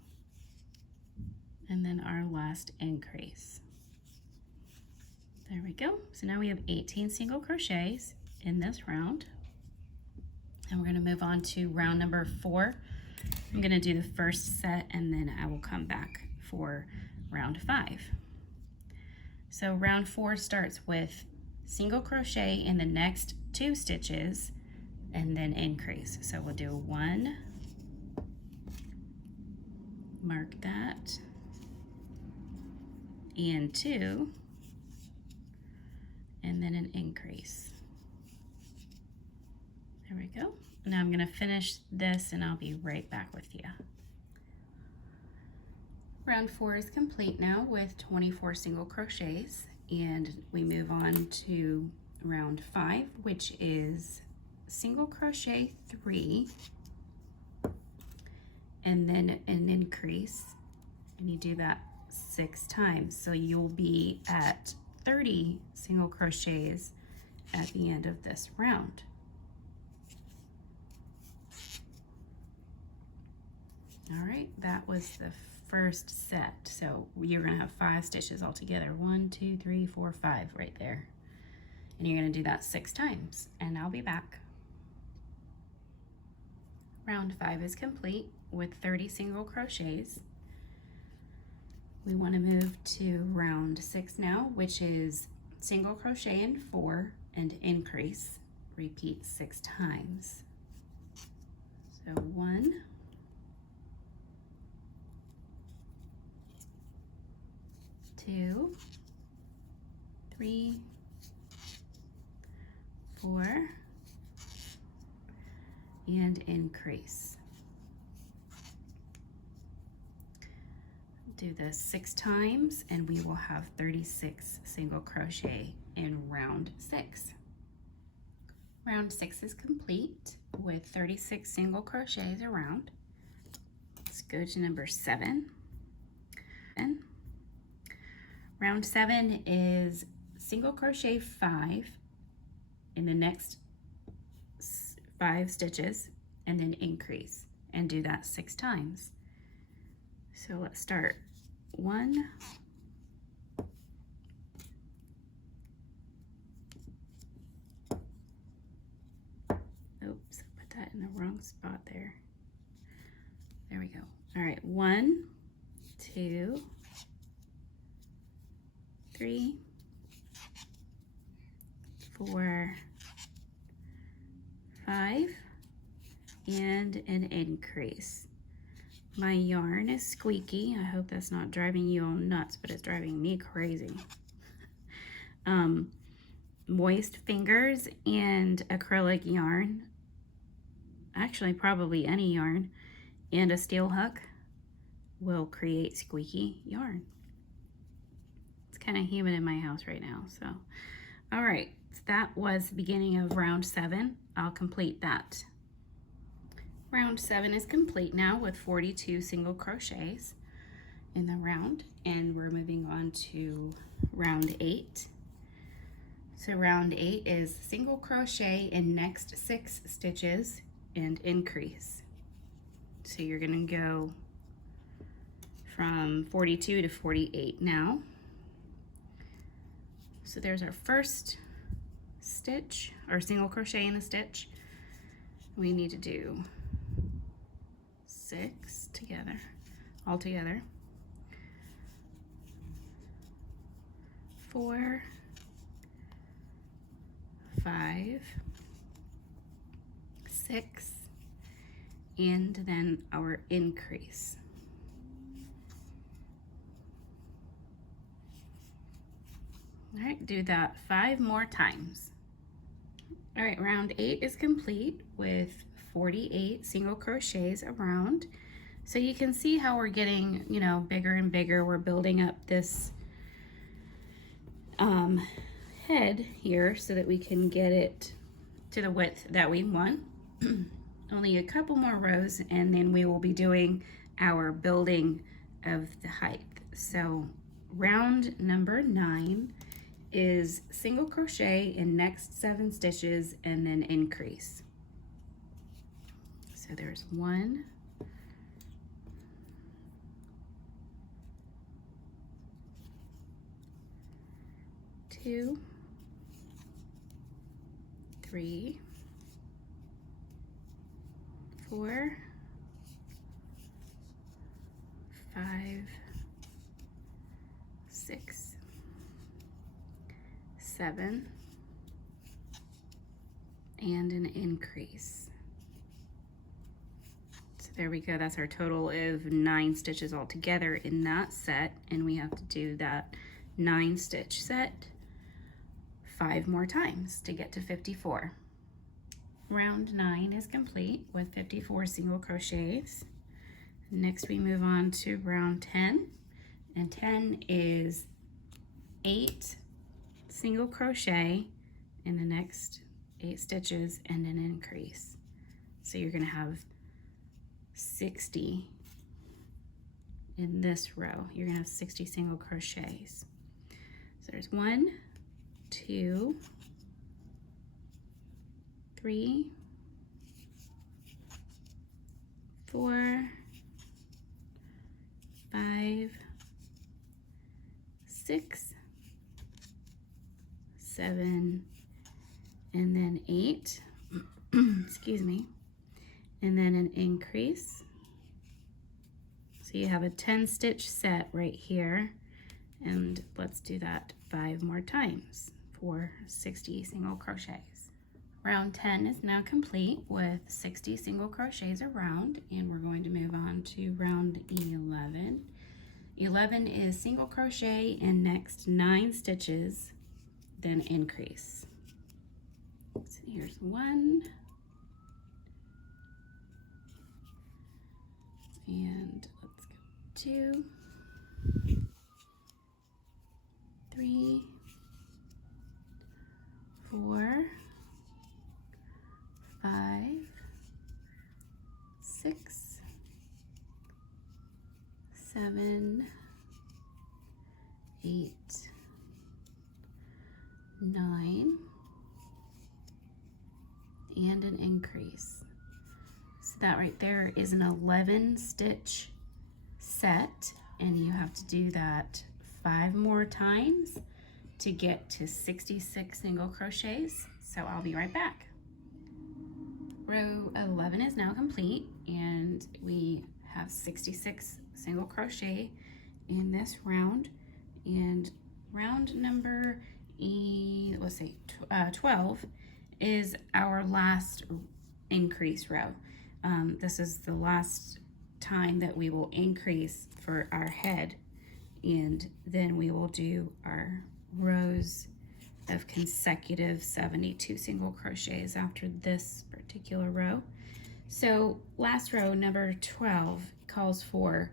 and then our last increase. There we go. So now we have 18 single crochets in this round. And we're going to move on to round number 4. I'm going to do the first set and then I will come back for round 5. So round 4 starts with single crochet in the next 2 stitches and then increase. So we'll do 1, mark that, and 2, and then an increase. There we go. Now I'm going to finish this and I'll be right back with you. Round 4 is complete now with 24 single crochets, and we move on to round 5, which is single crochet 3 and then an increase, and you do that 6 times. So you'll be at 30 single crochets at the end of this round. All right, that was the first set. So you're gonna have 5 stitches all together. 1, 2, 3, 4, 5 right there. And you're gonna do that 6 times, and I'll be back. Round 5 is complete with 30 single crochets. We wanna move to round 6 now, which is single crochet in 4 and increase. Repeat 6 times. So 1, 2, 3, 4, and increase. Do this 6 times and we will have 36 single crochet in round 6. Round 6 is complete with 36 single crochets around. Let's go to number 7. And round 7 is single crochet 5 in the next 5 stitches and then increase, and do that 6 times. So let's start. 1, 'oops, put that in the wrong spot there. There we go. All right, 1, 2, 3, 4, 5, and an increase. My yarn is squeaky. I hope that's not driving you all nuts, but it's driving me crazy. Moist fingers and acrylic yarn, actually probably any yarn, and a steel hook will create squeaky yarn. It's kind of humid in my house right now, so. All right, so that was the beginning of round 7. I'll complete that. Round 7 is complete now with 42 single crochets in the round, and we're moving on to round 8. So round 8 is single crochet in next 6 stitches and increase. So you're gonna go from 42 to 48 now. So there's our first stitch, or single crochet in the stitch. We need to do 6 together, all together. 4, 5, 6, and then our increase. All right, do that 5 more times. All right, round 8 is complete with 48 single crochets around. So you can see how we're getting, you know, bigger and bigger. We're building up this head here so that we can get it to the width that we want. Only a couple more rows, and then we will be doing our building of the height. So round number 9 is single crochet in next 7 stitches and then increase. So there's 1, 2, 3, 4, 5, 6, 7, and an increase. So there we go. That's our total of 9 stitches all together in that set, and we have to do that 9 stitch set 5 more times to get to 54. Round 9 is complete with 54 single crochets. Next we move on to round 10, and 10 is 8 single crochet in the next 8 stitches and an increase. So you're going to have 60 in this row. You're going to have 60 single crochets. So there's 1, 2, 3, 4, 5, 6, 7, and then 8, excuse me, and then an increase. So you have a 10 stitch set right here, and let's do that 5 more times for 60 single crochets. Round 10 is now complete with 60 single crochets around, and we're going to move on to round 11. 11 is single crochet in next 9 stitches, then increase. So here's 1, and let's go 2, 3, 4, 5, 6, 7, 8, 9, and an increase. So that right there is an 11 stitch set, and you have to do that 5 more times to get to 66 single crochets. So I'll be right back. Row 11 is now complete, and we have 66 single crochet in this round, and round number 12 is our last increase row. This is the last time that we will increase for our head, and then we will do our rows of consecutive 72 single crochets after this particular row. So last row, number 12, calls for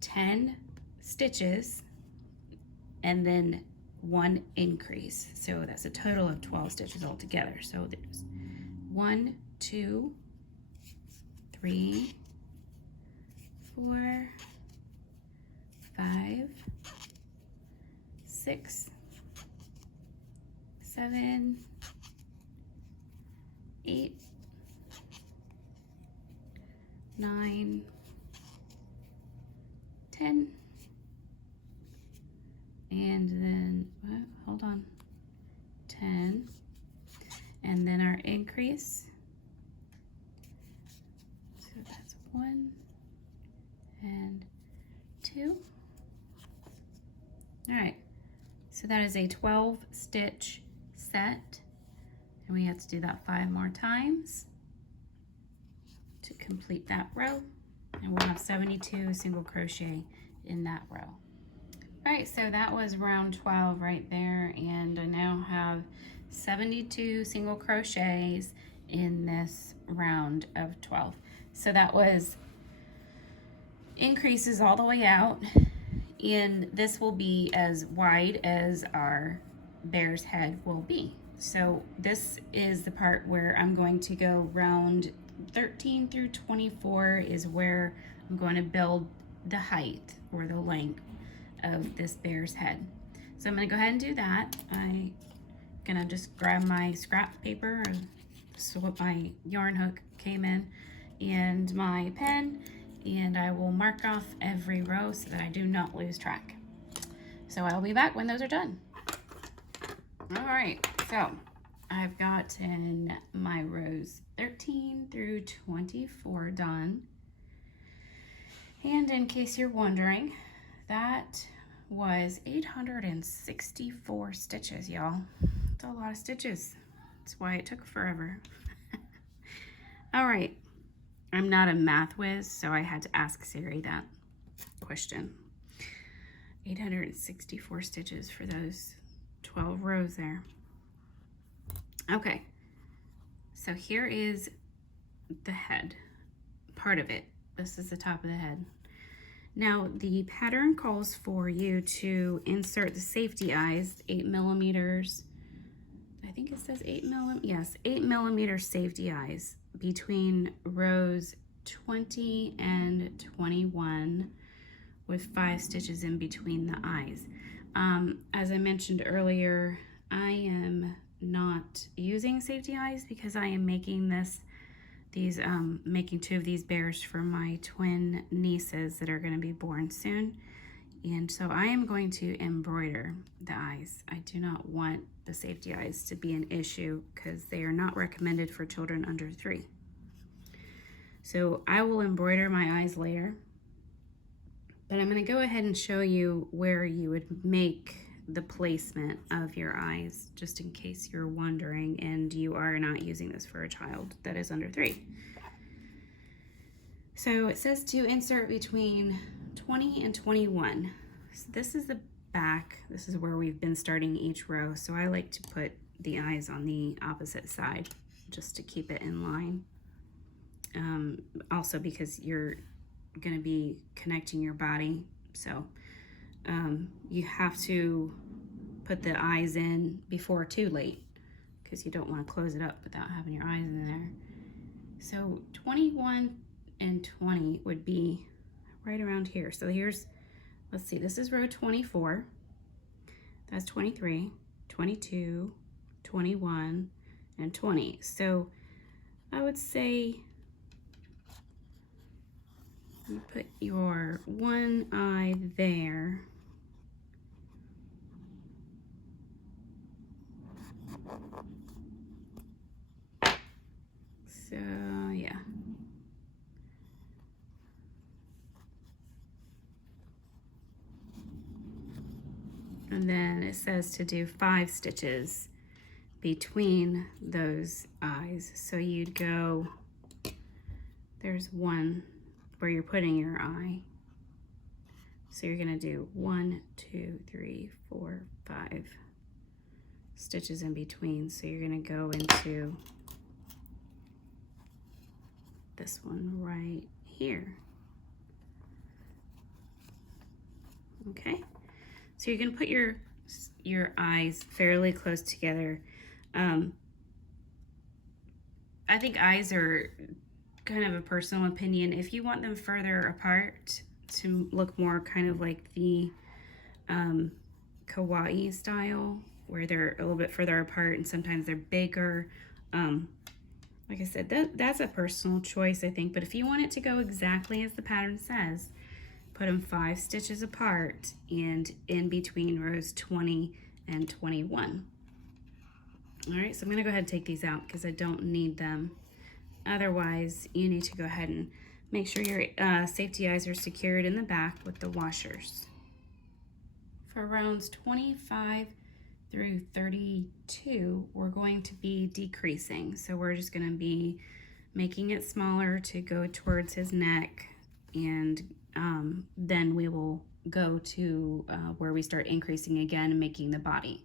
10 stitches and then 1 increase. So that's a total of 12 stitches altogether. So there's 1, 2, 3, 4, 5, 6, 7, 8, 9, 10, and then, hold on, 10, and then our increase. So that's 1 and 2. All right, so that is a 12 stitch set, and we have to do that 5 more times to complete that row, and we'll have 72 single crochet in that row. All right, so that was round 12 right there, and I now have 72 single crochets in this round of 12. So that was increases all the way out, and this will be as wide as our bear's head will be. So this is the part where I'm going to go round 13 through 24 is where I'm going to build the height or the length of this bear's head. So I'm going to go ahead and do that. I'm going to just grab my scrap paper, and this is what my yarn hook came in, and my pen, and I will mark off every row so that I do not lose track. So I'll be back when those are done. All right, so I've gotten my rows 13 through 24 done. And in case you're wondering, that was 864 stitches, y'all. That's a lot of stitches. That's why it took forever. All right, I'm not a math whiz, so I had to ask Siri that question. 864 stitches for those 12 rows there. Okay, so here is the head, part of it. This is the top of the head. Now the pattern calls for you to insert the safety eyes, 8 millimeters. I think it says 8 millimeters. Yes, 8 millimeter safety eyes between rows 20 and 21 with 5 stitches in between the eyes. As I mentioned earlier, I am not using safety eyes because I am making making 2 of these bears for my twin nieces that are going to be born soon. And so I am going to embroider the eyes. I do not want the safety eyes to be an issue because they are not recommended for children under 3. So I will embroider my eyes later, but I'm going to go ahead and show you where you would make the placement of your eyes, just in case you're wondering and you are not using this for a child that is under 3. So it says to insert between 20 and 21. So this is the back. This is where we've been starting each row. So I like to put the eyes on the opposite side just to keep it in line. Also because you're going to be connecting your body. So you have to put the eyes in before too late because you don't want to close it up without having your eyes in there. So 21 and 20 would be right around here. So here's, let's see, this is row 24. That's 23, 22, 21, and 20. So I would say you put your one eye there. So yeah. And then it says to do 5 stitches between those eyes. So you'd go, there's one where you're putting your eye. So you're gonna do 1, 2, 3, 4, 5 stitches in between. So you're gonna go into this one right here. Okay, so you're gonna put your eyes fairly close together. I think eyes are kind of a personal opinion. If you want them further apart to look more kind of like the kawaii style, where they're a little bit further apart and sometimes they're bigger, like I said, that's a personal choice, I think. But if you want it to go exactly as the pattern says, put them 5 stitches apart and in between rows 20 and 21. All right, so I'm gonna go ahead and take these out because I don't need them. Otherwise, you need to go ahead and make sure your safety eyes are secured in the back with the washers. For rounds 25 through 32, we're going to be decreasing. So we're just gonna be making it smaller to go towards his neck, and then we will go to where we start increasing again and making the body.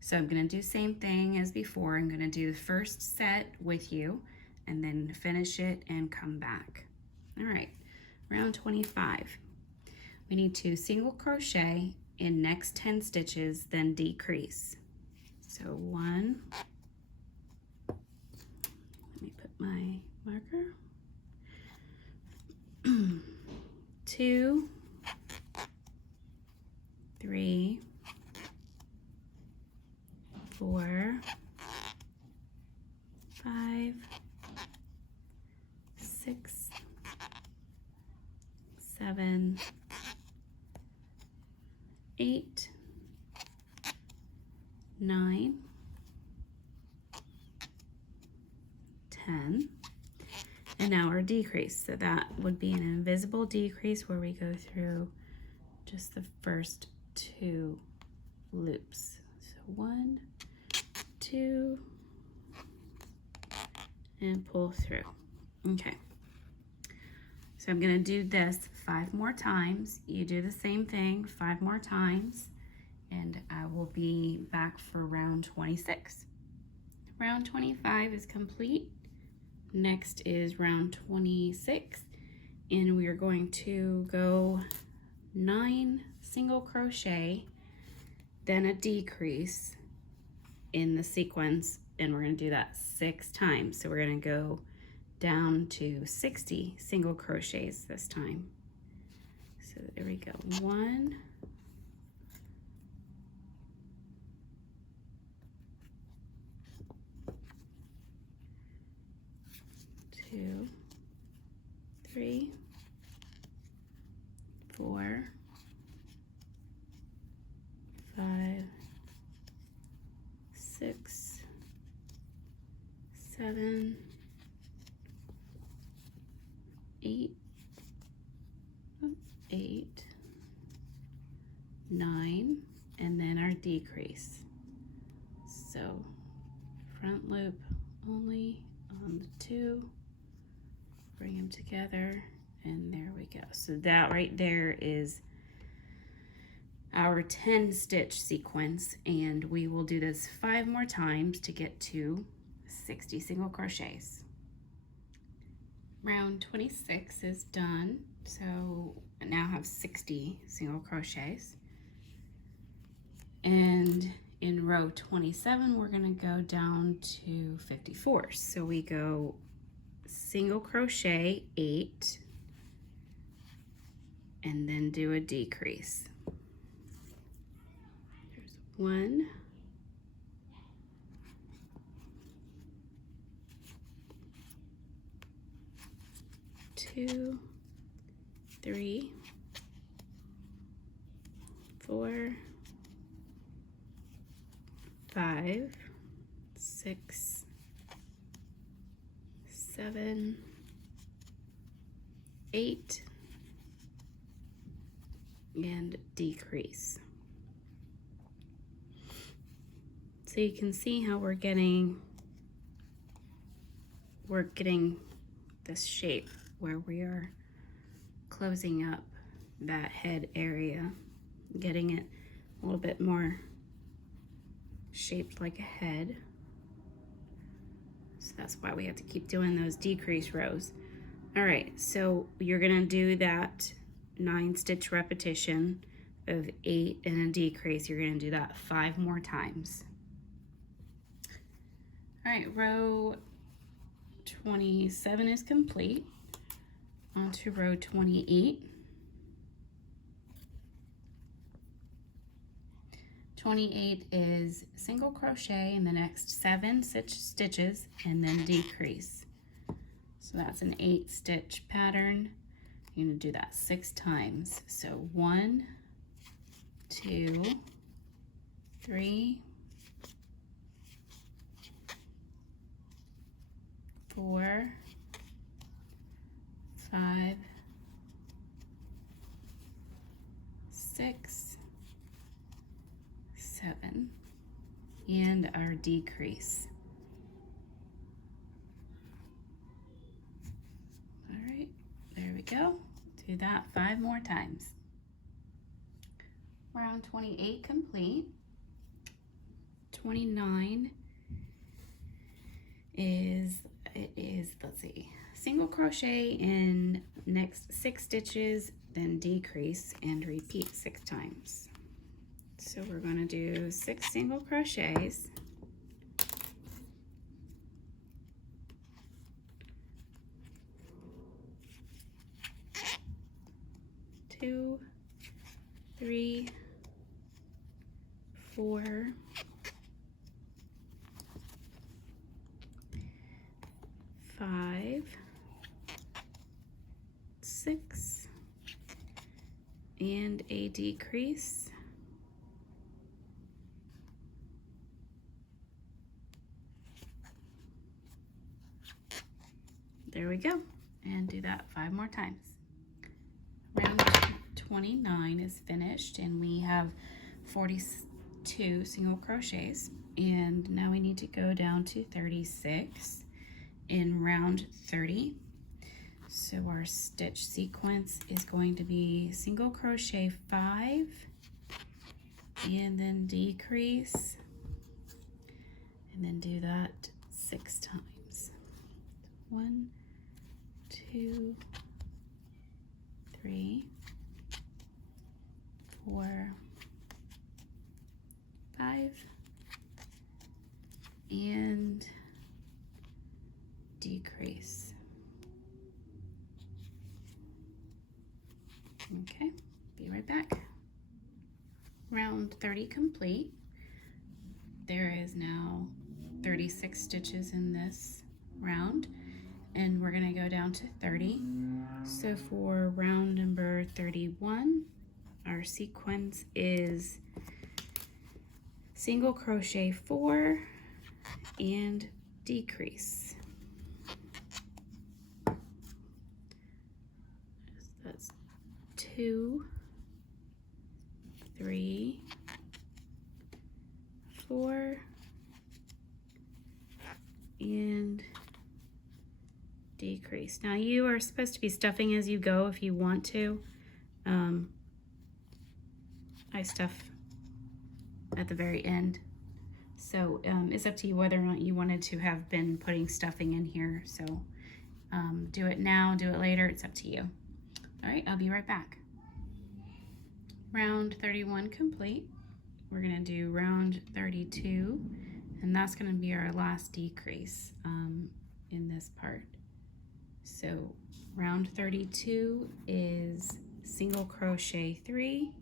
So I'm gonna do the same thing as before. I'm gonna do the first set with you and then finish it and come back. All right, round 25. We need to single crochet in next 10 stitches, then decrease. So 1, let me put my marker, 2, 3, 4, 5, 6, 7, 8, 9, 10, and now our decrease. So that would be an invisible decrease where we go through just the first 2 loops. So 1, 2, and pull through. Okay. So I'm going to do this 5 more times. You do the same thing 5 more times, and I will be back for round 26. Round 25 is complete. Next is round 26, and we are going to go 9 single crochet, then a decrease in the sequence, and we're going to do that 6 times. So we're going to go down to 60 single crochets this time. So there we go. 1, 2, 3, 4, 5, 6, 7, 8, 9, and then our decrease. So front loop only on the 2, bring them together, and there we go. So that right there is our 10 stitch sequence, and we will do this 5 more times to get to 60 single crochets. Round 26 is done, so I now have 60 single crochets. And in row 27, we're going to go down to 54. So we go single crochet 8, and then do a decrease. There's 1, 2, 3, 4, 5, 6, 7, 8, and decrease. So you can see how we're getting this shape where we are closing up that head area, getting it a little bit more shaped like a head. So that's why we have to keep doing those decrease rows. All right, so you're gonna do that 9 stitch repetition of 8 and a decrease. You're gonna do that 5 more times. All right, row 27 is complete. On to row 28. 28 is single crochet in the next 7 stitches and then decrease. So that's an 8 stitch pattern. You're going to do that 6 times. So 1, 2, 3, 4, 5, 6, 7, and our decrease. All right, there we go. Do that 5 more times. Round 28 complete. 29 is, let's see, single crochet in next 6 stitches, then decrease and repeat 6 times. So we're going to do 6 single crochets 2, 3, 4, 5, 6, and a decrease. There we go. And do that 5 more times. Round 29 is finished, and we have 42 single crochets. And now we need to go down to 36 in round 30. So our stitch sequence is going to be single crochet 5 and then decrease, and then do that 6 times. 1, 2, 3, 4, 5, and decrease. Okay, be right back. Round 30 complete. There is now 36 stitches in this round, and we're going to go down to 30. So for round number 31, our sequence is single crochet 4 and decrease. That's 2, 3, 4, and decrease. Now you are supposed to be stuffing as you go if you want to. I stuff at the very end. So it's up to you whether or not you wanted to have been putting stuffing in here. So do it now, do it later, it's up to you. All right, I'll be right back. Round 31 complete. We're gonna do round 32, and that's gonna be our last decrease in this part. So round 32 is single crochet 3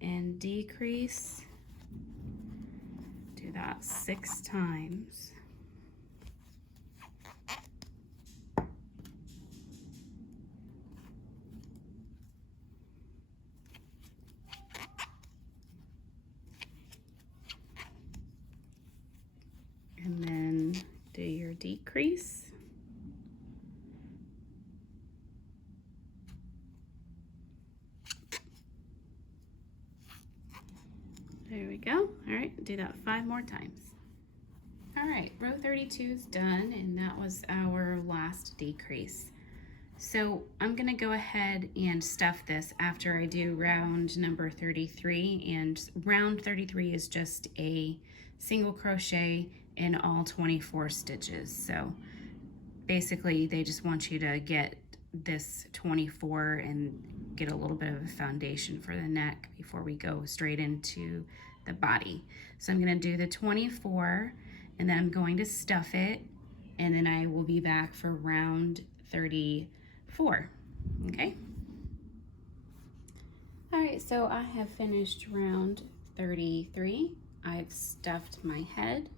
and decrease. Do that 6 times. And then do your decrease. There we go. All right, do that 5 more times. All right, row 32 is done, and that was our last decrease. So I'm gonna go ahead and stuff this after I do round number 33, and round 33 is just a single crochet in all 24 stitches. So basically they just want you to get this 24 and get a little bit of a foundation for the neck before we go straight into the body. So I'm gonna do the 24, and then I'm going to stuff it, and then I will be back for round 34, okay? All right, so I have finished round 33. I've stuffed my head,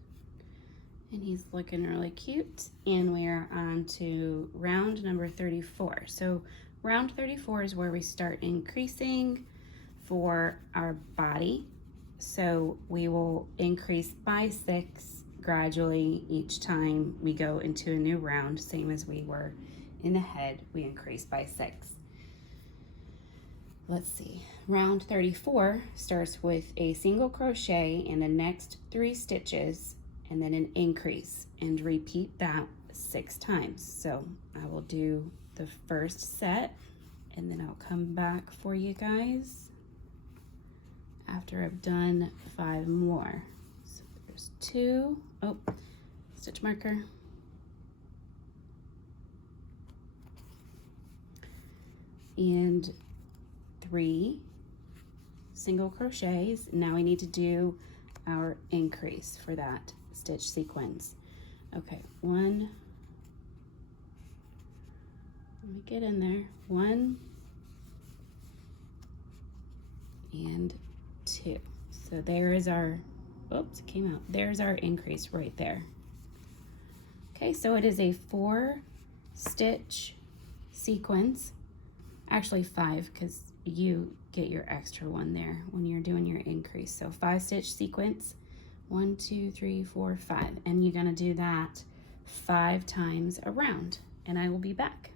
and he's looking really cute, and we are on to round number 34. So round 34 is where we start increasing for our body. So we will increase by 6 gradually each time we go into a new round, same as we were in the head, we increase by 6. Let's see, round 34 starts with a single crochet in the next 3 stitches and then an increase, and repeat that 6 times. So I will do the first set, and then I'll come back for you guys after I've done 5 more. So there's 2, oh, stitch marker. And 3 single crochets. Now we need to do our increase for that stitch sequence. Okay, 1, let me get in there, 1, and 2. So there is our, oops, it came out. There's our increase right there. Okay, so it is a 4-stitch sequence, actually 5, because you get your extra one there when you're doing your increase. So 5-stitch sequence, 1, 2, 3, 4, 5, and you're gonna do that 5 times around, and I will be back.